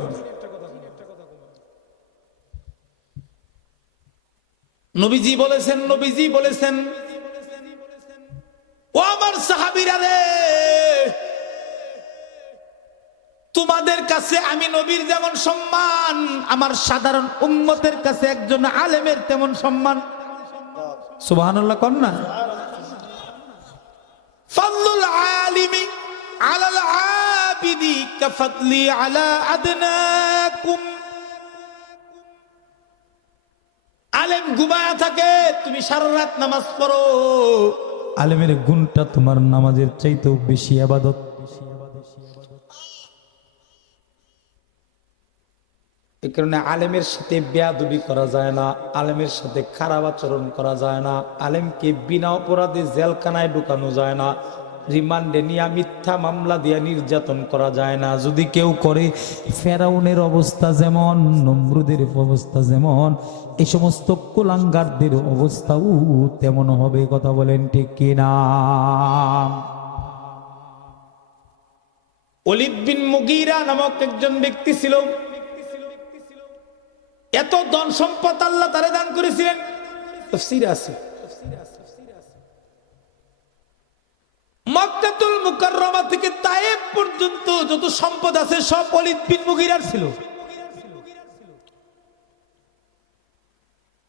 নবীজি বলেছেন ও আমার সাহাবীরা রে, তোমাদের কাছে আমি নবীর যেমন সম্মান, আমার সাধারণ উম্মতের কাছে একজন আলেমের তেমন সম্মান। সুবহানাল্লাহ কোন না? ফাদলুল আলিমি আলাল আবিদি কাফাদলি আলা আদনাকুম। আলেম ঘুমায়া থাকে, তুমি সারা রাত নামাজ পড়ো, আলেমের গুণটা তোমার নামাজের চাইতেও বেশি ইবাদত। এই কারণে আলেমের সাথে বেয়াদবি করা যায় না, আলেমের সাথে খারাপ আচরণ করা যায় না, আলেমকে বিনা অপরাধে জেলখানায় ঢুকানো যায় না, রিমান্ডে নিয়ে মিথ্যা মামলা দিয়ে নির্যাতন করা যায় না। যদি কেউ করে, ফেরাউনের অবস্থা যেমন, নমরুদের অবস্থা যেমন, এই সমস্ত কুলাঙ্গারদের অবস্থাও তেমন হবে। কথা বলেন ঠিক কিনা? ওলীদ বিন মুগীরা নামক একজন ব্যক্তি ছিল, এত ধন সম্পদ আল্লাহ তারে দান করেছিলেন, তাফসীরে আছে। মক্কাতুল মুকাররমা থেকে তায়েফ পর্যন্ত যত সম্পদ আছে সব ওলীদ বিন মুগীরার ছিল।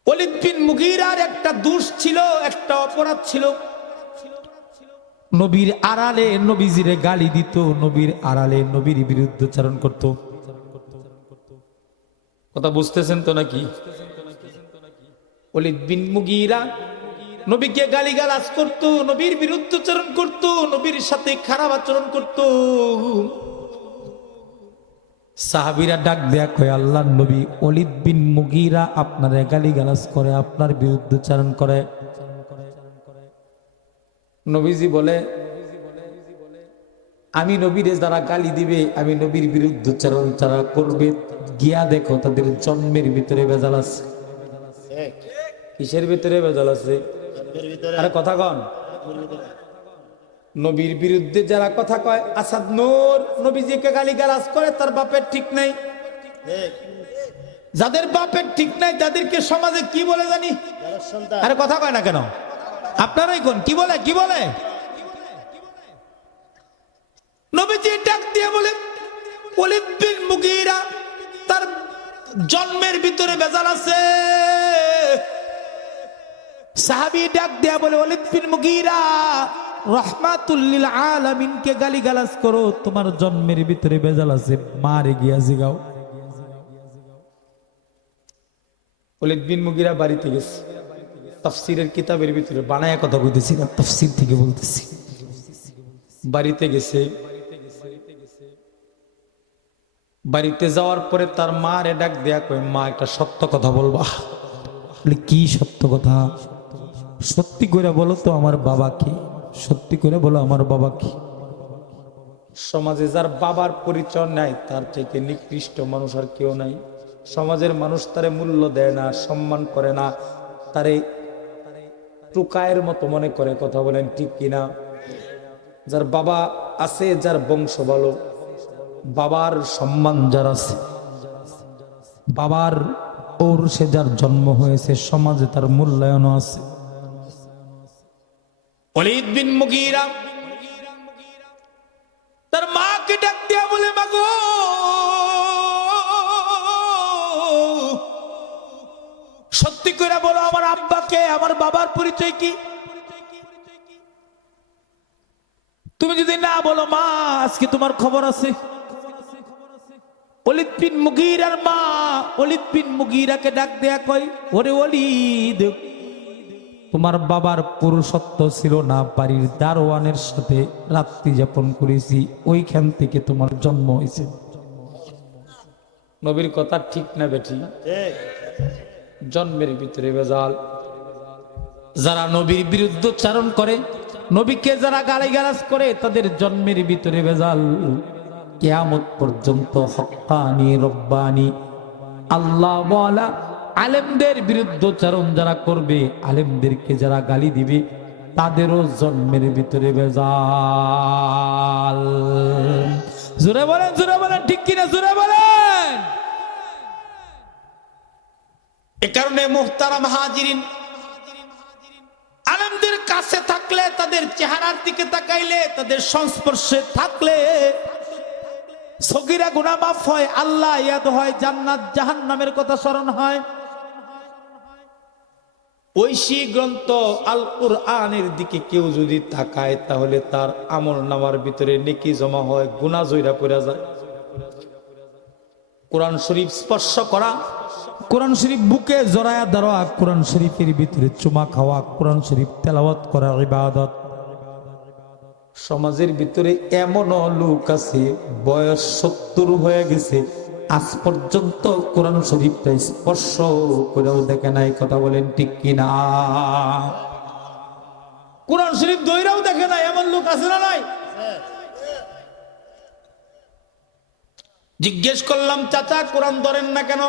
ওলীদ বিন মুগীরার একটা দোষ ছিল, একটা অপরাধ ছিল, নবীর আড়ালে নবীজিরে গালি দিত, নবীর আড়ালে নবীর বিরুদ্ধাচরণ করত। কথা বুঝতেছেন তো নাকি? ওলীদ বিন মুগীরা নবীকে গালিগালাজ করত, নবীর বিরুদ্ধাচরণ করত, নবীর সাথে খারাপ আচরণ করত। সাহাবীরা ডাক দেয়া কয়, আল্লাহর নবী, ওলীদ বিন মুগীরা আপনার গালিগালাজ করে, আপনার বিরুদ্ধাচরণ করে। নবীজি বলে, আমি নবীরে যারা গালি দিবে, আমি নবীর বিরুদ্ধাচরণ যারা করবে, গিয়া দেখো তাদের জন্মের ভিতরে ভেজাল আছে। কিসের ভিতরে ভেজাল আছে? আরে কথা কন। নবীর বিরুদ্ধে যারা কথা কয়, আসাদ নূর নবীজিকে গালিগালাজ করে, তার বাপের ঠিক নাই। যাদের বাপের ঠিক নাই তাদেরকে সমাজে কি বলে জানি? আরে কথা কয় না কেন? আপনারাই কোন কি বলে কি বলে নবীজি ডাক দিয়ে বলে ওয়ালিদ বিন মুগীরা তার জন্মের ভিতরে ভেজাল আছে। সাহাবী ডাক দিয়া বলে ওয়ালিদ বিন মুগীরা রাহমাতুল লিল আলামিন কে গালিগালাজ করো, তোমার জন্মের ভিতরে ভেজাল আছে, মারে গিয়া জিগাও। ওয়ালিদ বিন মুগীরা বাড়িতে গেছে, তাফসীরের কিতাবের ভিতরে বানায়া কথা কইতেছি না, তাফসীর থেকে বলতেছি। বাড়িতে গেছে, বাড়িতে যাওয়ার পরে তার মারে ডাক দেয়া কই, মা একটা সত্য কথা বলবা। কি সত্য কথা? সত্যি করে বলো তো আমার বাবা কি, সত্যি করে বলো আমার বাবা কি। সমাজে যার বাবার পরিচয় নাই তার থেকে নিকৃষ্ট মানুষ আর কেউ নাই। সমাজের মানুষ তারে মূল্য দেয় না, সম্মান করে না, তারে টুকায়ের মতো মনে করে। কথা বলেন ঠিক কিনা? যার বাবা আছে, যার বংশ ভালো, বাবার সম্মান যার আছে, বাবার ওর সে যার জন্ম হয়েছে, সমাজে তার মূল্যায়ন আছে। ওয়ালিদ বিন মুগীরা তার মাকে ডাক দিয়া বলে, মাগো সত্যি করে বলো আমার আব্বাকে, আমার বাবার পরিচয় কি? তুমি যদি না বলো মা, আজকে তোমার খবর আছে। ওয়ালিদ বিন মুগীরার মা ওয়ালিদ বিন মুগীরাকে ডাক দেয়া কয়, ওরে ওয়ালিদ, তোমার বাবার পুরুষত্ব ছিল না, বাড়ির দারোয়ানের সাথে রাত্রি যাপন করেছি, ওইখান থেকে তোমার জন্ম হয়েছে। নবীর কথা ঠিক না বেঠি? জন্মের ভিতরে ভেজাল। যারা নবীর বিরুদ্ধচারণ করে, নবীকে যারা গালিগালাজ করে, তাদের জন্মের ভিতরে ভেজাল। কিয়ামত পর্যন্ত হক্কানি রব্বানি আল্লাহ ওয়ালা আলেমদের বিরুদ্ধচারণ যারা করবে, আলেমদেরকে যারা গালি দিবে, তাদেরও জন্মের ভিতরে ভেজাল। জোরে বলেন ঠিক কিনা? জোরে বলেন। এ কারণে মুহতারাম হাজিরিন, আলেমদের কাছে থাকলে, তাদের চেহারার দিকে তাকাইলে, তাদের সংস্পর্শে থাকলে সগীরা গুনাহ মাফ হয়, আল্লাহ ইয়াদ হয়, জান্নাত জাহান্নামের কথা স্মরণ হয়। ঐশী গ্রন্থ আল কুরআনের দিকে কেউ যদি তাকায়, তাহলে তার আমল নামার ভিতরে নেকি জমা হয়, গুনাহ জয়রা পড়া যায়। কোরআন শরীফ স্পর্শ করা, কোরআন শরীফ বুকে জড়ায়া ধরা, কোরআন শরীফের ভিতরে চুমা খাওয়া, কোরআন শরীফ তেলাওয়াত করা ইবাদত। সমাজের ভিতরে এমন লোক আছে বয়স 70 হয়ে গেছে, আজ পর্যন্ত কোরআন শরীফটা স্পর্শ করেও দেখে নাই। কথা বলেন ঠিক কিনা? কোরআন শরীফ দইরাও দেখে নাই, এমন লোক আছে না নাই? জিজ্ঞেস করলাম, চাচা কোরআন ধরেন না কেন?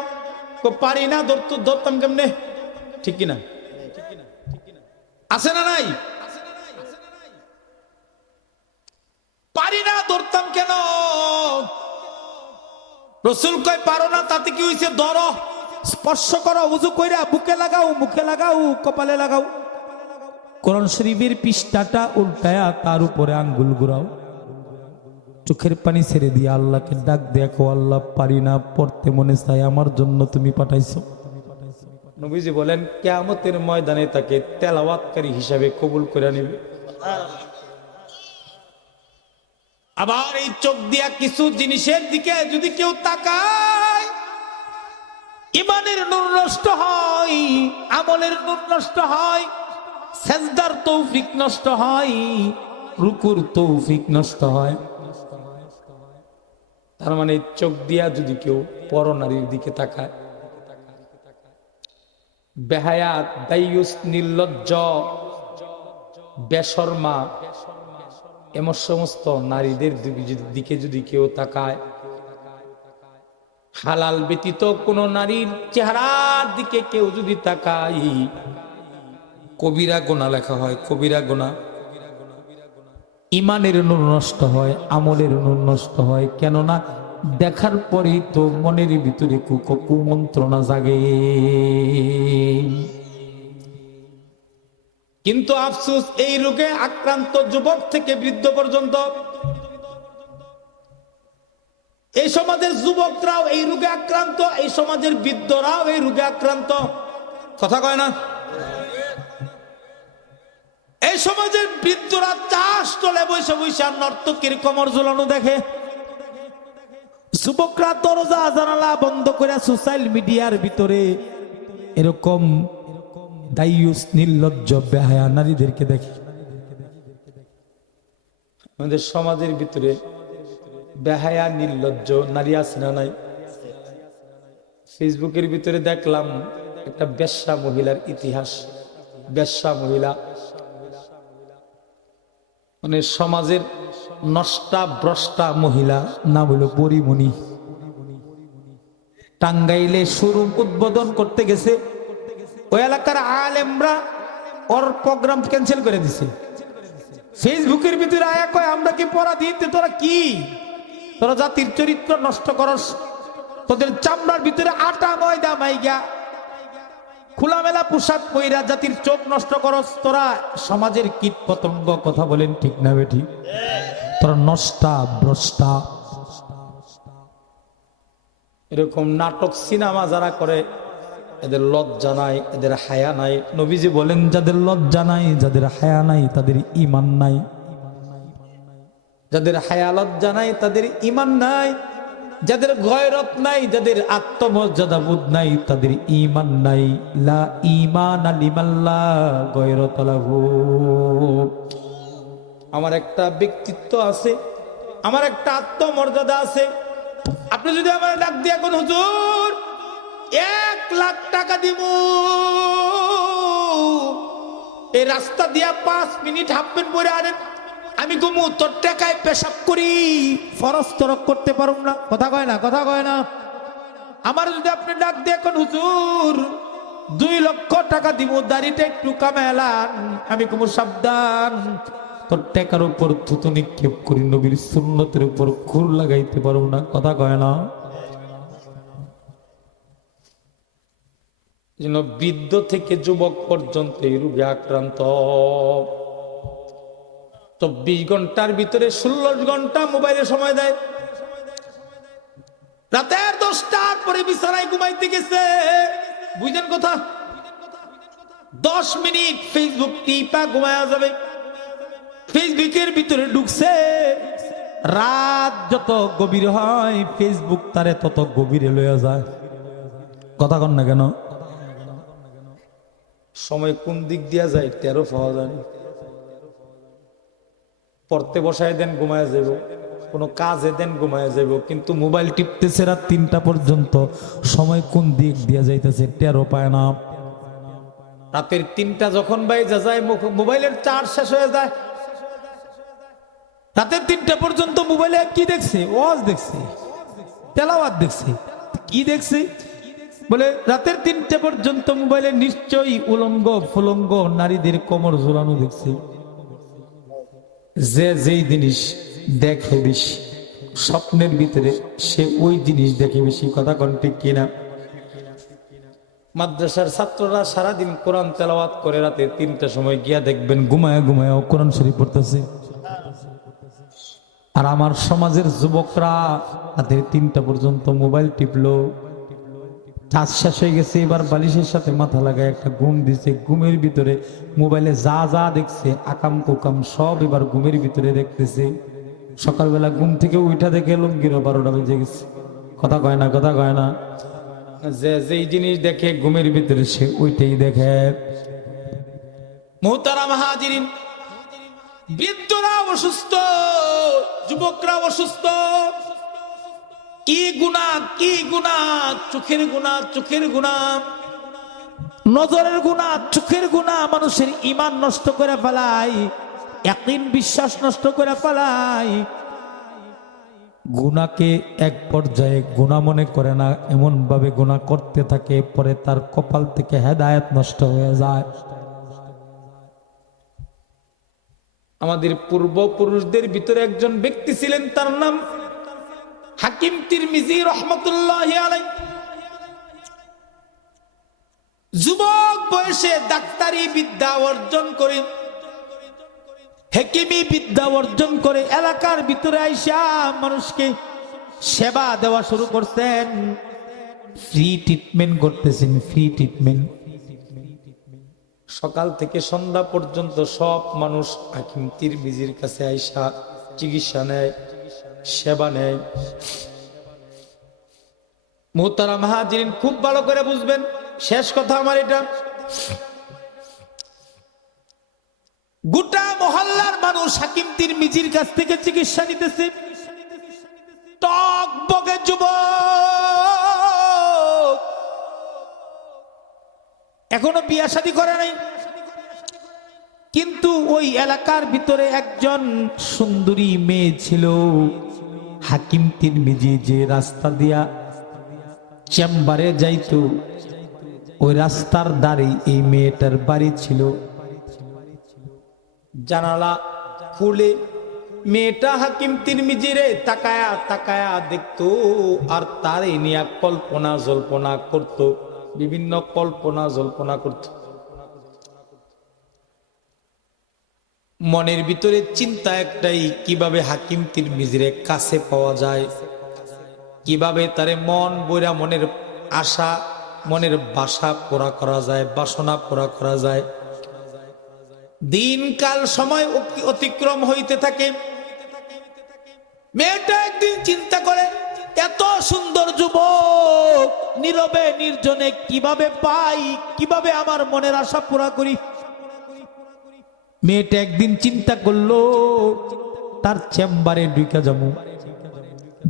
পারি না, ধরতাম কেমনে? ঠিক কিনা? আছে না নাই? পারি না, ধরতাম কেন? রাসূল কয় পারো না, তাতে কি হইছে? ধরো, স্পর্শ করো, ওযু কইরা বুকে লাগাও, মুখে লাগাও, কপালে লাগাও। কোরআন শরীফের পৃষ্ঠাটা উল্টায়া তার উপরে আঙ্গুল ঘুরাও, চোখের পানি ছেড়ে দিয়ে আল্লাহকে ডাক দেখো, আল্লাহ পারি না, পড়তে মনে চাই, আমার জন্য তুমি পাঠাইছো। নবীজি বলেন কিয়ামতের ময়দানে তাকে তেলাওয়াতকারী হিসাবে কবুল করে নেবে। আবার এই চোখ দিয়া কিছু জিনিসের দিকে যদি কেউ তাকায়, ইমানের নূর নষ্ট হয়, আমলের নূর নষ্ট হয়, সেজদার তৌফিক নষ্ট হয়, রুকুর তৌফিক নষ্ট হয়। তার মানে চোখ দিয়া যদি কেউ পরনারীর দিকে তাকায়, বেহায়াত, দায়ুস, নির্লজ্জ, বেশরমা, এমন সমস্ত নারীদের দিকে যদি কেউ তাকায়, হালাল ব্যতীত কোন নারীর চেহারার দিকে কেউ যদি তাকায়, কবিরা গুনাহ লেখা হয়, কবিরা গুনাহ। ইমানের নূর নষ্ট হয়, আমলের নূর নষ্ট হয়। কেননা দেখার পরেই তো মনের ভিতরে কুমন্ত্রণা জাগে। কিন্তু আফসোস, এই রোগে আক্রান্ত যুবক থেকে বৃদ্ধ পর্যন্ত, এই সমাজের যুবকরাও এই রোগে আক্রান্ত, এই সমাজের বৃদ্ধরাও এই রোগে আক্রান্ত। কথা কয় না? এই সমাজের বৃদ্ধরা চাষ চলে বসে বসে নর্তকীর কোমর ঝুলানো দেখে, যুবকরা দরজা জানালা বন্ধ করে সোশ্যাল মিডিয়ার ভিতরে এরকম দায়ুস নির্লজ্জ বেহায়া নারীদেরকে দেখে। আমাদের সমাজের ভিতরে বেহায়া নির্লজ্জ নারী আছে না নাই? ফেসবুকের ভিতরে দেখলাম একটা বেশ্যা মহিলার ইতিহাস। বেশ্যা মহিলা মানে সমাজের নষ্টা ভ্রষ্টা মহিলা, নাম হলো পরিমণি। টাঙ্গাইলে শোরুম উদ্বোধন করতে গেছে, ওই এলাকার আলেমরা ওর প্রোগ্রাম ক্যান্সেল করে দিছে। ফেসবুকের ভিতরে আয়া কয়, আমরা কি পড়া দিতে, তোরা কি, তোরা জাতির চরিত্র নষ্ট করস, তোদের চামড়ার ভিতরে আটা ময়দা মাইগা খোলামেলা পোশাক পইরা জাতির চোখ নষ্ট করস, তোরা সমাজের কীট পতঙ্গ। কথা বলেন ঠিক না বেঠি? তোরা নষ্টা ভ্রষ্টা। এরকম নাটক সিনেমা যারা করে এদের লজ্জা নাই, এদের হায়া নাই। নবীজি বলেন, যাদের লজ্জা নাই, যাদের হায়া নাই, তাদের ঈমান নাই। যাদের হায়া লজ্জা নাই তাদের ঈমান নাই, যাদের গয়রত নাই, যাদের আত্মমর্যাদা বোধ নাই, তাদের ঈমান নাই। লা ঈমান লিমাল্লা গয়রত লাহু। আমার একটা ব্যক্তিত্ব আছে, আমার একটা আত্মমর্যাদা আছে। আপনি যদি আমার ডাক দিয়ে এখন, হুজুর 1 লাখ টাকা দিব, এই রাস্তা দিয়া 5 মিনিট হাঁটবেন পরে আনেন, আমি ঘুমু তোর টাকায় পেশাব করি, ফরজ তরক করতে পারুম না। কথা কয় না? কথা কয় না? আমার যদি আপনি ডাক দিয়ে এখন, হুজুর 2 লক্ষ টাকা দিব, দাড়িটা একটু কামালান, আমি ঘুমু সাবধান, তোর টাকার উপর থুতু নিক্ষেপ করি, নবীর সুন্নতের উপর খুর লাগাইতে পারুম না। কথা কয় না? যেন বৃদ্ধ থেকে যুবক পর্যন্ত এই রোগে আক্রান্ত। 24 ঘন্টার ভিতরে 16 ঘন্টা মোবাইলে সময় দেয়। রাতের 10টার পরে বিছানায় ঘুমাইতে গেছে, বুঝলেন কথা? 10 মিনিট ফেসবুক টিপা ঘুমায়া যাবে। ফেসবুকের ভিতরে ঢুকছে, রাত যত গভীর হয় ফেসবুক তারে তত গভীরে লইয়া যায়। কথা কন না কেন? সময় কোন দিক দিয়া যায় টেরও পাওয়া যায় না। পড়তে বসায় দেন ঘুমায় যাব, কোনো কাজে দেন ঘুমায় যাব, কিন্তু মোবাইল টিপতেছে রাত 3টা পর্যন্ত, সময় কোন দিক দিয়া যাইতেছে টেরও পায় না। রাতের 3টা যখন বাইজা যায় মোবাইলের চার্জ শেষ হয়ে যায়। রাতের 3টা পর্যন্ত মোবাইলে কি দেখছে? ওয়াজ দেখছে, তেলাওয়াত দেখছে। কি দেখছে? বলে রাতের 3টা পর্যন্ত মোবাইলে নিশ্চয়ই উলঙ্গ ফুলঙ্গ নারীদের কোমর ঝুলানো দেখছে। যে যেই জিনিস দেখে বেশি স্বপ্নের ভিতরে, সে ওই জিনিস দেখে বেশি। কথা কোন ঠিক কিনা? মাদ্রাসার ছাত্ররা সারাদিন কোরআন তেলাওয়াত করে, রাতে 3টার সময় গিয়া দেখবেন ঘুমায় ঘুমায় কোরআন শরীফ পড়তেছে। আর আমার সমাজের যুবকরা রাতে 3টা পর্যন্ত মোবাইল টিপলো, চাষ শেষ হয়ে গেছে, এবার বালিশের সাথে মাথা লাগায় একটা ঘুম দিছে। ঘুমের ভিতরে মোবাইলে যা যা দেখছে আকাম কুকাম সব এবার ঘুমের ভিতরে দেখতেছে। সকালবেলা ঘুম থেকে উঠা দেখে লুঙ্গির 12টা বেজে গেছে। কথা কয় না? কথা কয় না? যে যেই জিনিস দেখে ঘুমের ভিতরে সে ওইটাই দেখে। মুহতারাম হাজিরিন, বৃদ্ধরা অসুস্থ, যুবকরা অসুস্থ। কি গুনাহ, কি গুনাহ! চোখের গুনাহ, চোখের গুনাহ, নজরের গুনাহ, চোখের গুনাহ মানুষের ঈমান নষ্ট করে ফেলায়, ইয়াকিন বিশ্বাস নষ্ট করে ফেলায়। গুনাহকে এক পর্যায়ে গুনাহ মনে করে না, এমন ভাবে গুনাহ করতে থাকে, পরে তার কপাল থেকে হেদায়েত নষ্ট হয়ে যায়। আমাদের পূর্বপুরুষদের ভিতরে একজন ব্যক্তি ছিলেন, তার নাম হাকিম তিরমিজি রহমতুল্লাহি আলাইহি। যুবক বয়সে ডাক্তারি বিদ্যা অর্জন করে, হেকিমি বিদ্যা অর্জন করে এলাকার ভিতরে আইসা মানুষকে সেবা দেওয়া শুরু করছেন, ফ্রি ট্রিটমেন্ট করতেছেন, ফ্রি ট্রিটমেন্ট। সকাল থেকে সন্ধ্যা পর্যন্ত সব মানুষ হাকিম তিরমিজির কাছে আইসা চিকিৎসা নেয়, সেবা নেয়। মুহতারাম হাজিরিন, খুব ভালো করে বুঝবেন, শেষ কথা আমার এটা। গোটা মহল্লার মানুষ হাকিম তিরমিজির কাছ থেকে চিকিৎসা নিতেছে। টকবকে যুবক, এখনো বিয়া শাদী করে নাই, কিন্তু ওই এলাকার ভিতরে একজন সুন্দরী মেয়ে ছিল। হাকিম তিরমিজি যে রাস্তা দিয়া চেম্বারে যাইতো, ওই রাস্তার ধারে এই মেয়েটার বাড়ি ছিল। জানালা খুলে মেয়েটা হাকিম তিরমিজিরে তাকায়া তাকায়া দেখতো, আর তারে নিয়ে কল্পনা জল্পনা করত, বিভিন্ন কল্পনা জল্পনা করত। মনের ভিতরে চিন্তা একটাই, কিভাবে হাকিম তিরমিজিরে কাছে পাওয়া যায়, কিভাবে তারে মন বইরা মনের আশা, মনের বাসা পুরা করা যায়, বাসনা পুরা করা যায়। দিনকাল সময় অতিক্রম হইতে থাকে। মেয়েটা একদিন চিন্তা করে, এত সুন্দর যুবক নীরবে নির্জনে কিভাবে পাই, কিভাবে আমার মনের আশা পুরা করি। মেয়েটা একদিন চিন্তা করলো, তার চেম্বারে ঢুকে যাবো,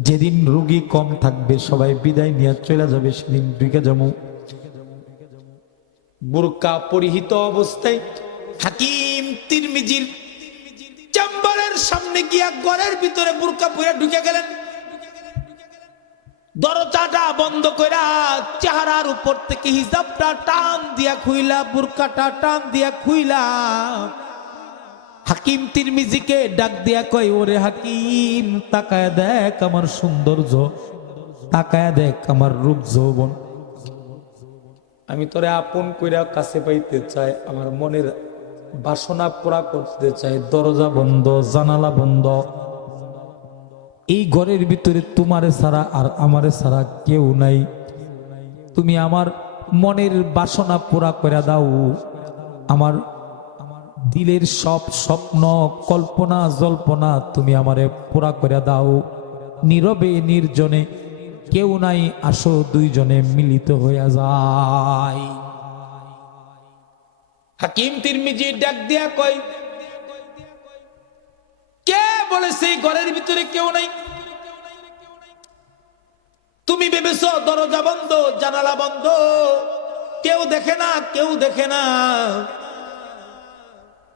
যেদিন রোগী কম থাকবে, সবাই বিদায় নিয়ে চলে যাবে, সেদিন ঢুকে যাবো। বুরকা পরিহিত অবস্থায় হাকিম তিরমিজির চেম্বারের সামনে গিয়া ঘরের ভিতরে বুরকা পরে ঢুকে গেলেন। দরজাটা বন্ধ কইরা চেহারার উপর থেকে হিজাবটা টান দিয়া খুইলা, বুরকাটা টান দিয়া খুইলা হাকিম তিরমিজিকে ডাক দিয়া কয়, ওরে হাকিম, তাকায় দেখ আমার সৌন্দর্য, তাকায় দেখ আমার রূপ যৌবন। আমি তোরে আপন কইরা কাছে পাইতে চাই, আমার মনের বাসনা পুরা করতে চাই। দরজা বন্ধ, জানালা বন্ধ, এই ঘরের ভিতরে তোমারে ছাড়া আর আমারে ছাড়া কেউ নাই। তুমি আমার মনের বাসনা পুরা করে দাও, আমার দিলের সব স্বপ্ন কল্পনা জল্পনা তুমি আমারে পুরা করে দাও। নীরবে নির্জনে কেউ নাই, আসো দুইজনে মিলিত হইয়া যায়। হাকিম তিরমিজি ডাক দিয়া কয়, কে বলেছে ঘরের ভিতরে কেউ নাই? তুমি ভেবেছ দরজা বন্ধ, জানালা বন্ধ, কেউ দেখে না, কেউ দেখে না।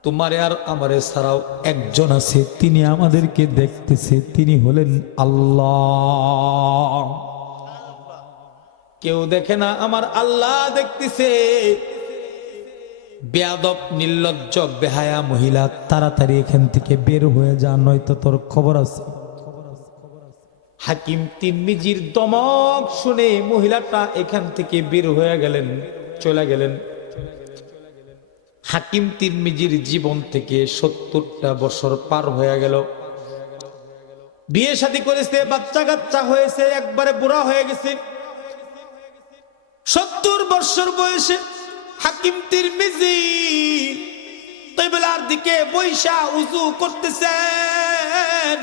তোমারে আর আমারে ছাড়াও একজন আছে, তিনি আমাদেরকে দেখতেছে, তিনি হলেন আল্লাহ। কেউ দেখে না, আমার আল্লাহ দেখতেছে। বেয়াদব, নির্লজ্জ, বেহায়া মহিলা, তাড়াতাড়ি এখান থেকে বের হয়ে যা, নয়তো তোর খবর আছে। হাকিম তিরমিজির দমক শুনে মহিলাটা এখান থেকে বের হয়ে গেলেন, চলে গেলেন। হাকিম তিরমিজির জীবন থেকে 70টা বছর পার হয়ে গেল। বিয়ে শাদী করেছে, বাচ্চা কাচ্চা হয়েছে, একবারে বুড়া হয়ে গেছে। 70 বছর বয়সে হাকিম তিরমিজি কিবলার দিকে বৈশা উযু করতেছেন,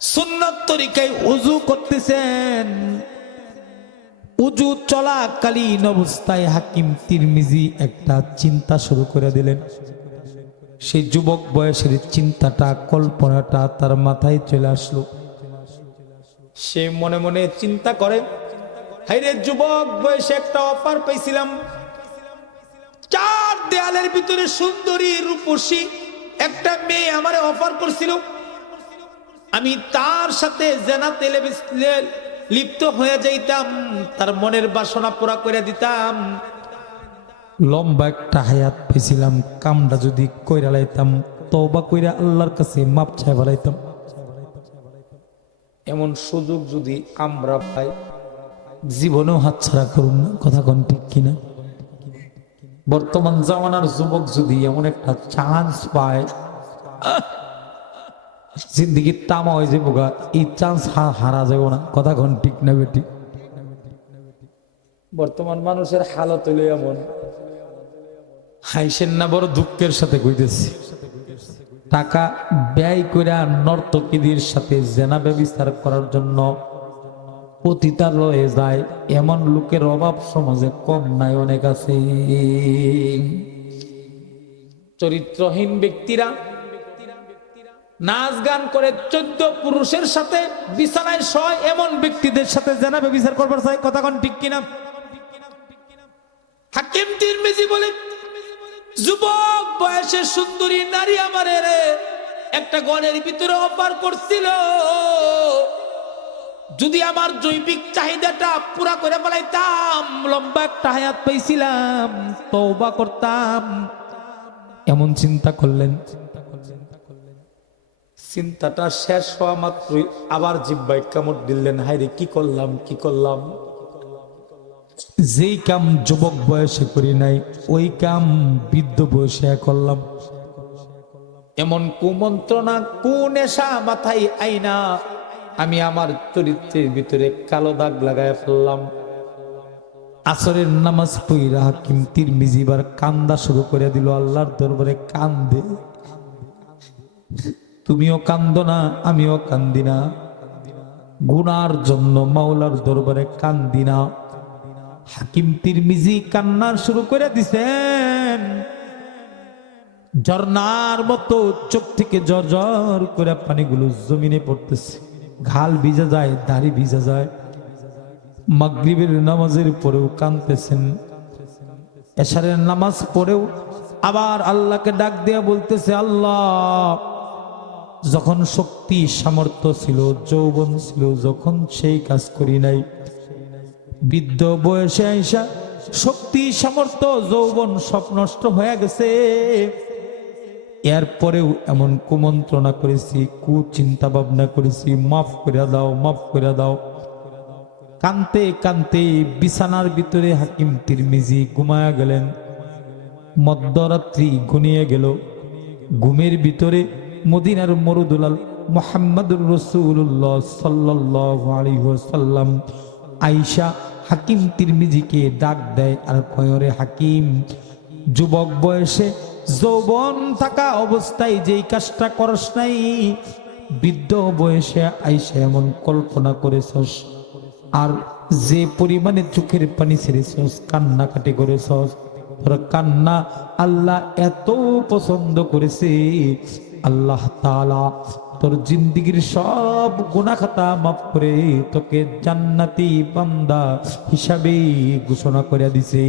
সুন্নত তরিকায় উযু করতেছেন। উযু চলাকালীন অবস্থায় হাকিম তিরমিজি একটা চিন্তা শুরু করে দিলেন। সেই যুবক বয়সের চিন্তাটা, কল্পনাটা তার মাথায় চলে আসলো। সে মনে মনে চিন্তা করে, হাইরে যুবক বয়সে একটা অফার পাইছিলাম, 4 দেয়ালের ভিতরে সুন্দরী রূপসী একটা মেয়ে আমারে অফার করছিল, আমি তার সাথে জেনাতে লিপ্ত হয়ে যাইতাম, তার মনের বাসনা পুরা করে দিতাম। লম্বা একটা হায়াত পেয়েছিলাম, কামটা যদি কইরা লাইতাম, তওবা কইরা আল্লাহর কাছে মাপ চাই ফেলাইতাম। এমন সুযোগ যদি আমরা পাই, জীবনেও হাতছাড়া করুন না, কথা কোন ঠিক কিনা? বর্তমান জামানার যুবক যদি এমন একটা চান্স পায়, জিন্দগির তামা হয়ে যাবো গা, এই চান্স হারা যাবো না, কথা কোন ঠিক না বেটি? বর্তমান মানুষের হালত হইল এমন, হাইসেন না, বড় দুঃখের সাথে কইতেছি, টাকা ব্যয় করে নর্তকীদের সাথে জেনা ব্যবস্থার করার জন্য পতিতালয়ে যায় এমন লোকের অভাব সমাজে কম নাই, অনেক আছে। চরিত্রহীন ব্যক্তিরা নাচ গান করে 14 পুরুষের সাথে বিছানায় শয় এমন ব্যক্তিদের সাথে জেনা ব্যভিচার করবার চাই, কথা কোন ঠিক কিনা? হাকিম তিরমিজি বলে, যুবক বয়সে সুন্দরী নারী আমারে একটা গণের ভিতরে অফার করছিল, যদি আমার জৈবিক চাহিদাটা পুরা করে ফেলাইতাম, লম্বা একটা হায়াত পাইছিলাম, তওবা করতাম। এমন চিন্তা করলেন। চিন্তাটা শেষ হওয়া মাত্রই আবার জিহ্বায় কামড় দিলেন, হায়রে কি করলাম, কি করলাম। যেই কাম যুবক বয়সে করি নাই, ওই কাম বৃদ্ধ বয়সে করলাম। এমন কুমন্ত্রণা, কুনেশা মাথায় আইনা আমি আমার চরিত্রের ভিতরে কালো দাগ লাগায় ফেললাম। আসরের নামাজ পড়া হাকিম তিরমিজি বার কান্দা শুরু করে দিল, আল্লাহর দরবারে কান্দে। তুমিও কান্দো না, আমিও কান্দি না, গুনার জন্য মাওলার দরবারে কান্দি না। হাকিম তিরমিজি কান্নার শুরু করে দিছেন, ঝর্ণার মতো চোখ থেকে ঝরঝর করে পানিগুলো জমিনে পড়তেছে, ঘাল ভিজা যায়, দাড়ি ভিজা যায়। মাগরিবের নামাজের পরেও কাঁদতেছেন, এশারের নামাজ পড়েও আবার আল্লাহকে ডাক দিয়া বলতেছে, আল্লাহ, যখন শক্তি সামর্থ্য ছিল, যৌবন ছিল, যখন সেই কাজ করি নাই, বৃদ্ধ বয়সে আইসা শক্তি সামর্থ্য যৌবন সব নষ্ট হয়ে গেছে, এরপরেও এমন কুমন্ত্রণা করেছি, কুচিন্তা ভাবনা করেছি, মাফ করে দাও, মাফ করে দাও। কানতে কানতে বিছানার ভিতরে হাকিম তিরমিজি ঘুমায়া গেলেন। মধ্যরাত্রি ঘনিয়ে গেল। ঘুমের ভিতরে মদিনার মরুদুলাল মুহাম্মদুর রাসূলুল্লাহ সাল্লাল্লাহু আলাইহি ওয়াসাল্লাম আয়েশা হাকিম তিরমিজিকে ডাক দেয় আর কয়রে, হাকিম, যুবক বয়সে যৌবন থাকা অবস্থায় যেই কাজটা করস নাই, বৃদ্ধ বয়সে আইসা এমন কল্পনা করেছস, আর যে পরিমাণে চোখের পানি ছেড়েছস, কান্নাকাটি করেছস, তোর কান্না আল্লাহ এত পছন্দ করেছে, আল্লাহ তাআলা তোর জিন্দিগির সব গুনাহ খাতা মাফ করে তোকে জান্নাতি বান্দা হিসাবে ঘোষণা করে দিছে।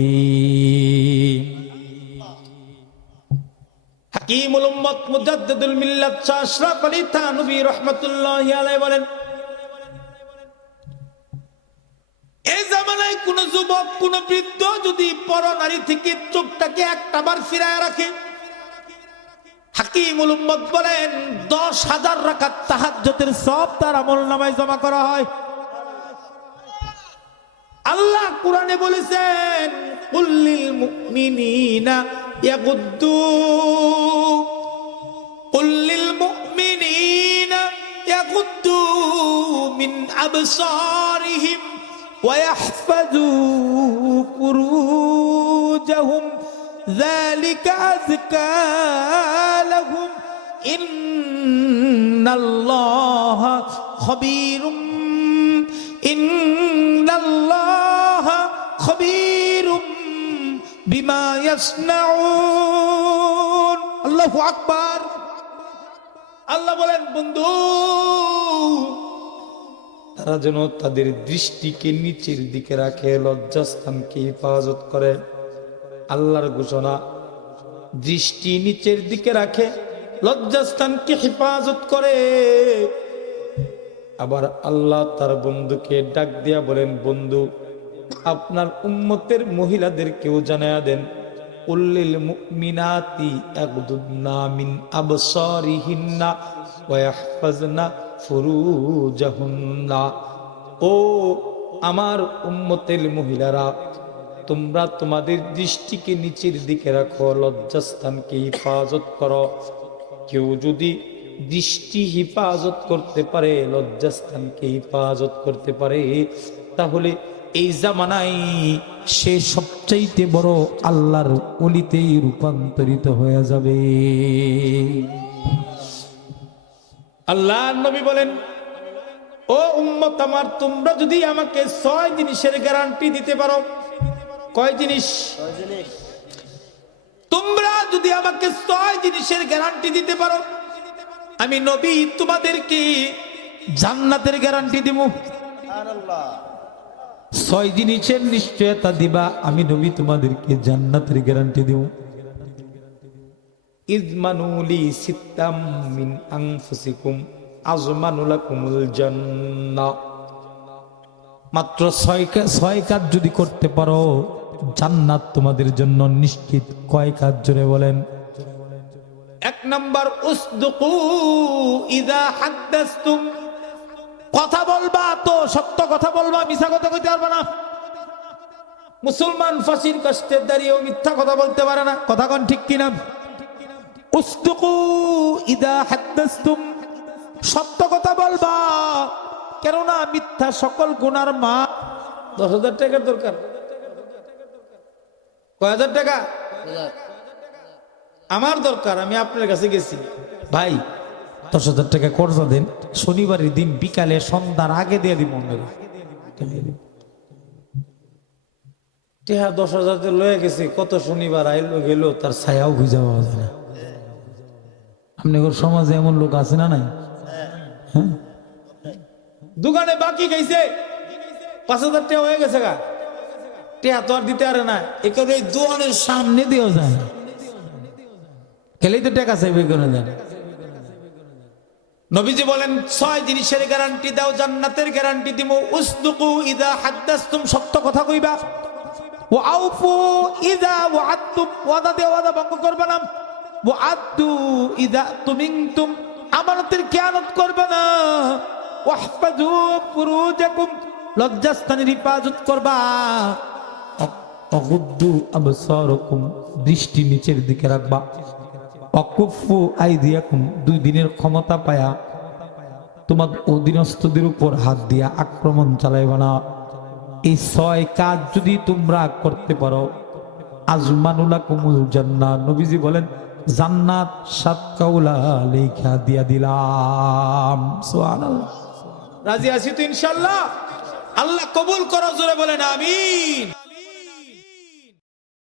হাকিমুল উম্মত মুজাদ্দিদুল মিল্লাত শাহ আশরাফ আলী থানভী রাহমাতুল্লাহি আলাইহি বলেন, এই জামানায় কোন যুবক, কোন বৃদ্ধ যদি পরনারী থেকে চোখটাকে একটাবার ফিরায় রাখে, হাকিমুল উম্মত বলেন 10,000 রাকাত তাহাজ্জুদের সওয়াব তার আমলনামায় জমা করা হয়। আল্লাহ কোরআনে বলেছেন, কুল্লিল মুমিনিনা ইয়াগুদ্দু, কুল্লিল মুমিনিনা ইয়াগুদ্দু মিন আবসারিহিম ওয়া ইয়াহফাযু ফুরুজাহুম যালিকা আযকা লাহুম ইন্নাল্লাহা খাবীরুম ইন্নাল্লাহা খাবীরুম বিমা ইয়াসনাউন। আল্লাহু আকবার। আল্লাহ বলেন, বন্ধু, তারা যেন তাদের দৃষ্টিকে নিচের দিকে রাখে, লজ্জাস্থানকে হেফাজত করে। আল্লাহর ঘোষণা, দৃষ্টি নিচের দিকে রাখে, লজ্জাস্থানকে হেফাজত করে। আবার আল্লাহ তার বন্ধুকে ডাক দিয়া বলেন, বন্ধু, আপনার উম্মতের মহিলাদেরকেও জানায়া দেন, উল্লিল মুমিনাতি ইয়াগুদুনা মিন আবসারিহিন্না ওয়া ইয়াহফাজনা ফুরুজাহুন্না। ও আমার উম্মতের মহিলারা, তোমরা তোমাদের দৃষ্টিকে নিচের দিকে রাখো, লজ্জাস্থানকে হেফাজত করো। কেউ যদি দৃষ্টি হেফাজত করতে পারে, লজ্জাস্থানকে হেফাজত করতে পারে, তাহলে এই জামানায় সে সবচাইতে বড় আল্লাহর ওলিতেই রূপান্তরিত হয়ে যাবে। আল্লাহর নবী বলেন, ও উম্মত আমার, তোমরা যদি আমাকে 6 জিনিসের গ্যারান্টি দিতে পারো। কয় জিনিস? তোমরা যদি আমাকে 6 জিনিসের গ্যারান্টি দিতে পারো, আমি নবী তোমাদেরকে জান্নাতের গ্যারান্টি দিব। 6 জিনিসের নিশ্চয়তা দিবা, আমি নবী তোমাদেরকে জান্নাতের গ্যারান্টি দিব। ইজমানুলি সিত্তাম মিন আনফুসিকুম আজমানু লাকুমুল জান্নাহ। মাত্র 6 কাজ যদি করতে পারো, জান্নাত তোমাদের জন্য নিশ্চিত। কয় কাজ জোরে বলেন? 1 নাম্বার, উসদুকু ইযা হাদাসতুম। কথা বলবা তো সত্য কথা বলবা, মিছা কথা কইতে পারবা না। মুসলমান ফাঁসির কষ্টে দাঁড়িয়েও মিথ্যা কথা বলতে পারে না। কথা কোন ঠিক কিনা? উসদুকু ইযা হাদাসতুম, সত্য কথা বলবা, কেননা মিথ্যা সকল গুনার মা। 10,000 টাকার দরকার? কয় হাজার টাকা আমার দরকার? আমি আপনার কাছে গেছি, ভাই 10,000 টাকা কর্জ দেন, শনিবারের দিন বিকালে সন্ধ্যার আগে দিয়ে দিব। 10,000 লয়ে গেছে, কত শনিবার আইলো গেল, তার ছায়াও খুঁজে পাওয়া যায় না। আপনাদের সমাজে এমন লোক আছে না নাই? হ্যাঁ, দোকানে বাকি খাইছে, 5,000 টাকা হয়ে গেছে গা, টেহা তো আর দিতে পারে না। এখানে দোকানের সামনে দিয়েও যায়, খেলেই তো টাকা চাইবে করে দেন। নবীজি বলেন 6 জিনিসের গ্যারান্টি দাও, জান্নাতের গ্যারান্টি দিব। উসদুকু ইযা হাদাসতুম, সত্য কথা কইবা। ওয়া আউফু ইযা ওয়াআদতুম, ওয়াদা দিয়ে ওয়াদা ভঙ্গ করবে না। ওয়া আদু ইযা তুমিনতুম, আমানতের খেয়ানত করবে না। ওয়াহফাজু ফুরুজাকুম, লজ্জাস্থানের হেফাজত করবা। অগুদ্দু আবসারাকুম, দৃষ্টি নিচের দিকে রাখবা। অকুফু আইদিয়াকুম, 2 দিনের ক্ষমতা পায়া তোমার অধীনস্থদের উপর হাত দিয়া আক্রমণ চালাইবা না। এই 6 কাজ যদি তোমরা করতে পারো, আজমানুলাকুমুল জান্নাহ, নবীজি বলেন জান্নাত 7 কাউলা লেখা দিয়া দিলাম। সুবহানাল্লাহ। রাজি আছি তো ইনশাআল্লাহ? আল্লাহ কবুল করো, জোরে বলেন আমিন।